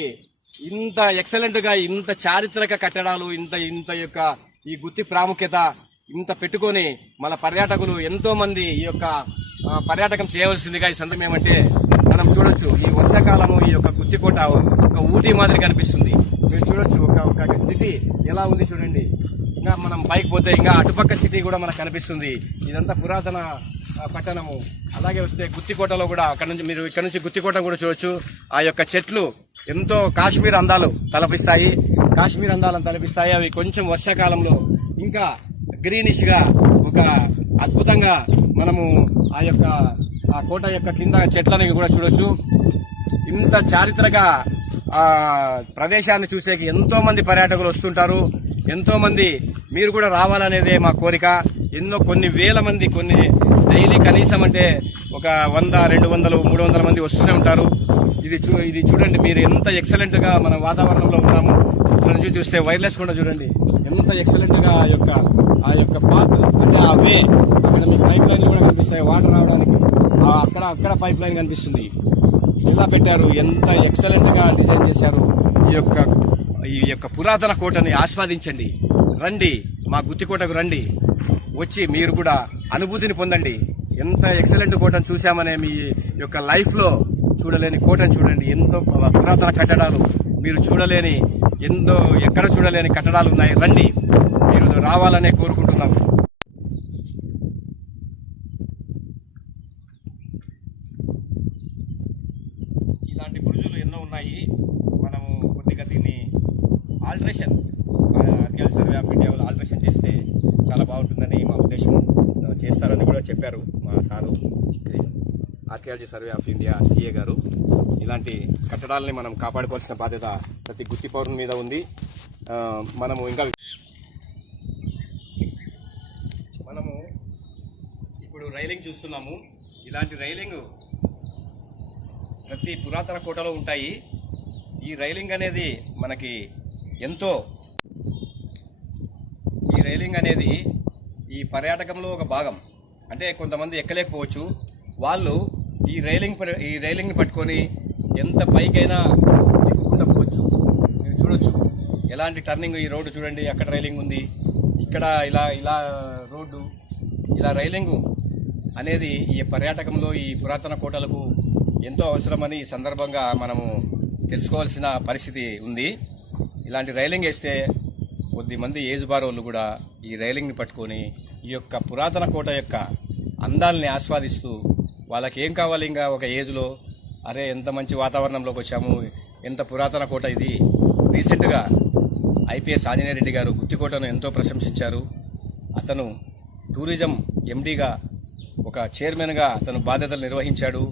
ఇంత ఎక్సలెంట్ గా ఇంత చారిత్రక కట్టడాలు ఇంత యొక్క ఈ గుత్తి ప్రాముఖ్యత ఇంత పెట్టుకొని మన పర్యాటకులు ఎంతో మంది ఈ యొక్క పర్యాటకం చేయవలసిందిగా ఈ సందర్భం ఏమంటే మనం చూడొచ్చు ఈ వర్షాకాలము ఈ యొక్క గుత్తికోట ఒక ఊటీ మాదిరి కనిపిస్తుంది. మీరు చూడొచ్చు ఒక సిటీ ఎలా ఉంది చూడండి. ఇంకా మనం పైకి పోతే ఇంకా అటుపక్క సిటీ కూడా మనకు కనిపిస్తుంది. ఇదంతా పురాతన పట్టణము. అలాగే వస్తే గుత్తికోటలో కూడా మీరు ఇక్కడ నుంచి గుత్తికోట కూడా చూడొచ్చు. ఆ యొక్క చెట్లు ఎంతో కాశ్మీర్ అందాలు తలపిస్తాయి. అవి కొంచెం వర్షాకాలంలో ఇంకా గ్రీనిష్ గా ఒక అద్భుతంగా మనము ఆ కోట యొక్క కింద చెట్లని కూడా చూడొచ్చు. ఇంత చారిత్రక ప్రదేశాన్ని చూసేకి ఎంతో మంది పర్యాటకులు వస్తుంటారు. ఎంతో మంది మీరు కూడా రావాలనేదే మా కోరిక. కొన్ని వేల మంది డైలీ కనీసం అంటే ఒక 100, 200, 300 మంది వస్తూనే ఉంటారు. ఇది చూడండి మీరు ఎంత ఎక్సలెంట్ గా మన వాతావరణంలో ఉన్నాము. ఇక్కడ నుంచి చూస్తే వైర్లెస్ కూడా చూడండి ఎంత ఎక్సలెంట్ గా ఆ యొక్క పాత్ అంటే ఆ వే అక్కడ మీకు పైప్ లైన్ కూడా కనిపిస్తాయి వాటర్ రావడానికి. అక్కడ పైప్ లైన్ కనిపిస్తుంది. ఎలా పెట్టారు, ఎంత ఎక్సలెంట్ గా డిజైన్ చేశారు. ఈ యొక్క పురాతన కోటని ఆస్వాదించండి. రండి, మా గుత్తికోటకు రండి. వచ్చి మీరు కూడా అనుభూతిని పొందండి. ఎంత ఎక్సలెంట్ కోటను చూశామనే మీ యొక్క లైఫ్ లో చూడలేని కోటను చూడండి. ఎంతో పురాతన కట్టడాలు మీరు చూడలేని ఎక్కడ చూడలేని కట్టడాలు ఉన్నాయి. రండి, మీరు రావాలనే కోరుకుంటున్నాము. ఇలాంటి బురుజులు ఎన్నో ఉన్నాయి. మనము కొద్దిగా దీన్ని alteration archaeology survey of India వాళ్ళు ఆల్టరేషన్ చేస్తే చాలా బాగుంటుందని మా ఉద్దేశం. చేస్తారని కూడా చెప్పారు మా sir archaeology survey of India CA గారు. ఇలాంటి కట్టడాలని మనం కాపాడుకోవాల్సిన బాధ్యత ప్రతి గుత్తి పౌరుని మీద ఉంది. మనము ఇప్పుడు రైలింగ్ చూస్తున్నాము. ఇలాంటి రైలింగ్ ప్రతి పురాతన కోటలో ఉంటాయి. ఈ రైలింగ్ అనేది మనకి ఎంతో ఈ పర్యాటకంలో ఒక భాగం. అంటే కొంతమంది ఎక్కలేకపోవచ్చు. వాళ్ళు ఈ రైలింగ్ని పట్టుకొని ఎంత పైకైనా ఎక్కుకుంటూ పోవచ్చు. మీరు చూడొచ్చు ఎలాంటి టర్నింగ్. ఈ రోడ్డు చూడండి, అక్కడ రైలింగ్ ఉంది, ఇక్కడ ఇలా రోడ్డు, ఇలా రైలింగ్ అనేది ఈ పర్యాటకంలో ఈ పురాతన కోటలకు ఎంతో అవసరమని ఈ సందర్భంగా మనము తెలుసుకోవాల్సిన పరిస్థితి ఉంది. ఇలాంటి రైలింగ్ వేస్తే కొద్దిమంది ఏజ్ బారోళ్ళు కూడా ఈ రైలింగ్ని పట్టుకొని ఈ యొక్క పురాతన కోట యొక్క అందాలని ఆస్వాదిస్తూ వాళ్ళకి ఏం కావాలి ఇంకా ఒక ఏజ్లో అరే ఎంత మంచి వాతావరణంలోకి వచ్చాము, ఎంత పురాతన కోట ఇది. రీసెంట్గా ఐపీఎస్ ఆంజనేయ రెడ్డి గారు గుత్తికోటను ఎంతో ప్రశంసించారు. అతను టూరిజం ఎండీగా ఒక చైర్మన్గా అతను బాధ్యతలు నిర్వహించాడు.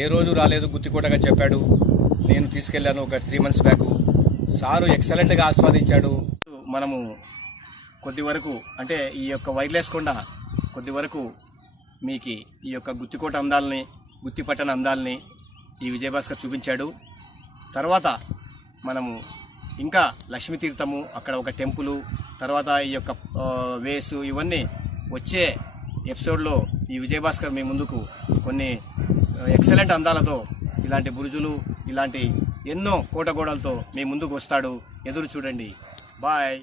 ఏ రోజు రాలేదు గుత్తికోటగా చెప్పాడు. నేను తీసుకెళ్లాను ఒక 3 months బ్యాక్. సారు ఎక్సలెంట్గా ఆస్వాదించాడు. మనము కొద్ది వరకు అంటే ఈ యొక్క వైర్లెస్ కొండ కొద్ది వరకు మీకు ఈ యొక్క గుత్తికోట అందాలని గుత్తిపట్టణ అందాలని ఈ విజయభాస్కర్ చూపించాడు. తర్వాత మనము ఇంకా లక్ష్మీ తీర్థము, అక్కడ ఒక టెంపుల్, తర్వాత ఈ యొక్క వేసు, ఇవన్నీ వచ్చే ఎపిసోడ్లో ఈ విజయభాస్కర్ మీ ముందుకు కొన్ని ఎక్సలెంట్ అందాలతో ఇలాంటి బురుజులు ఇలాంటి ఎన్నో కోటగోడలతో మీ ముందుకు వస్తాడు. ఎదురు చూడండి. బాయ్.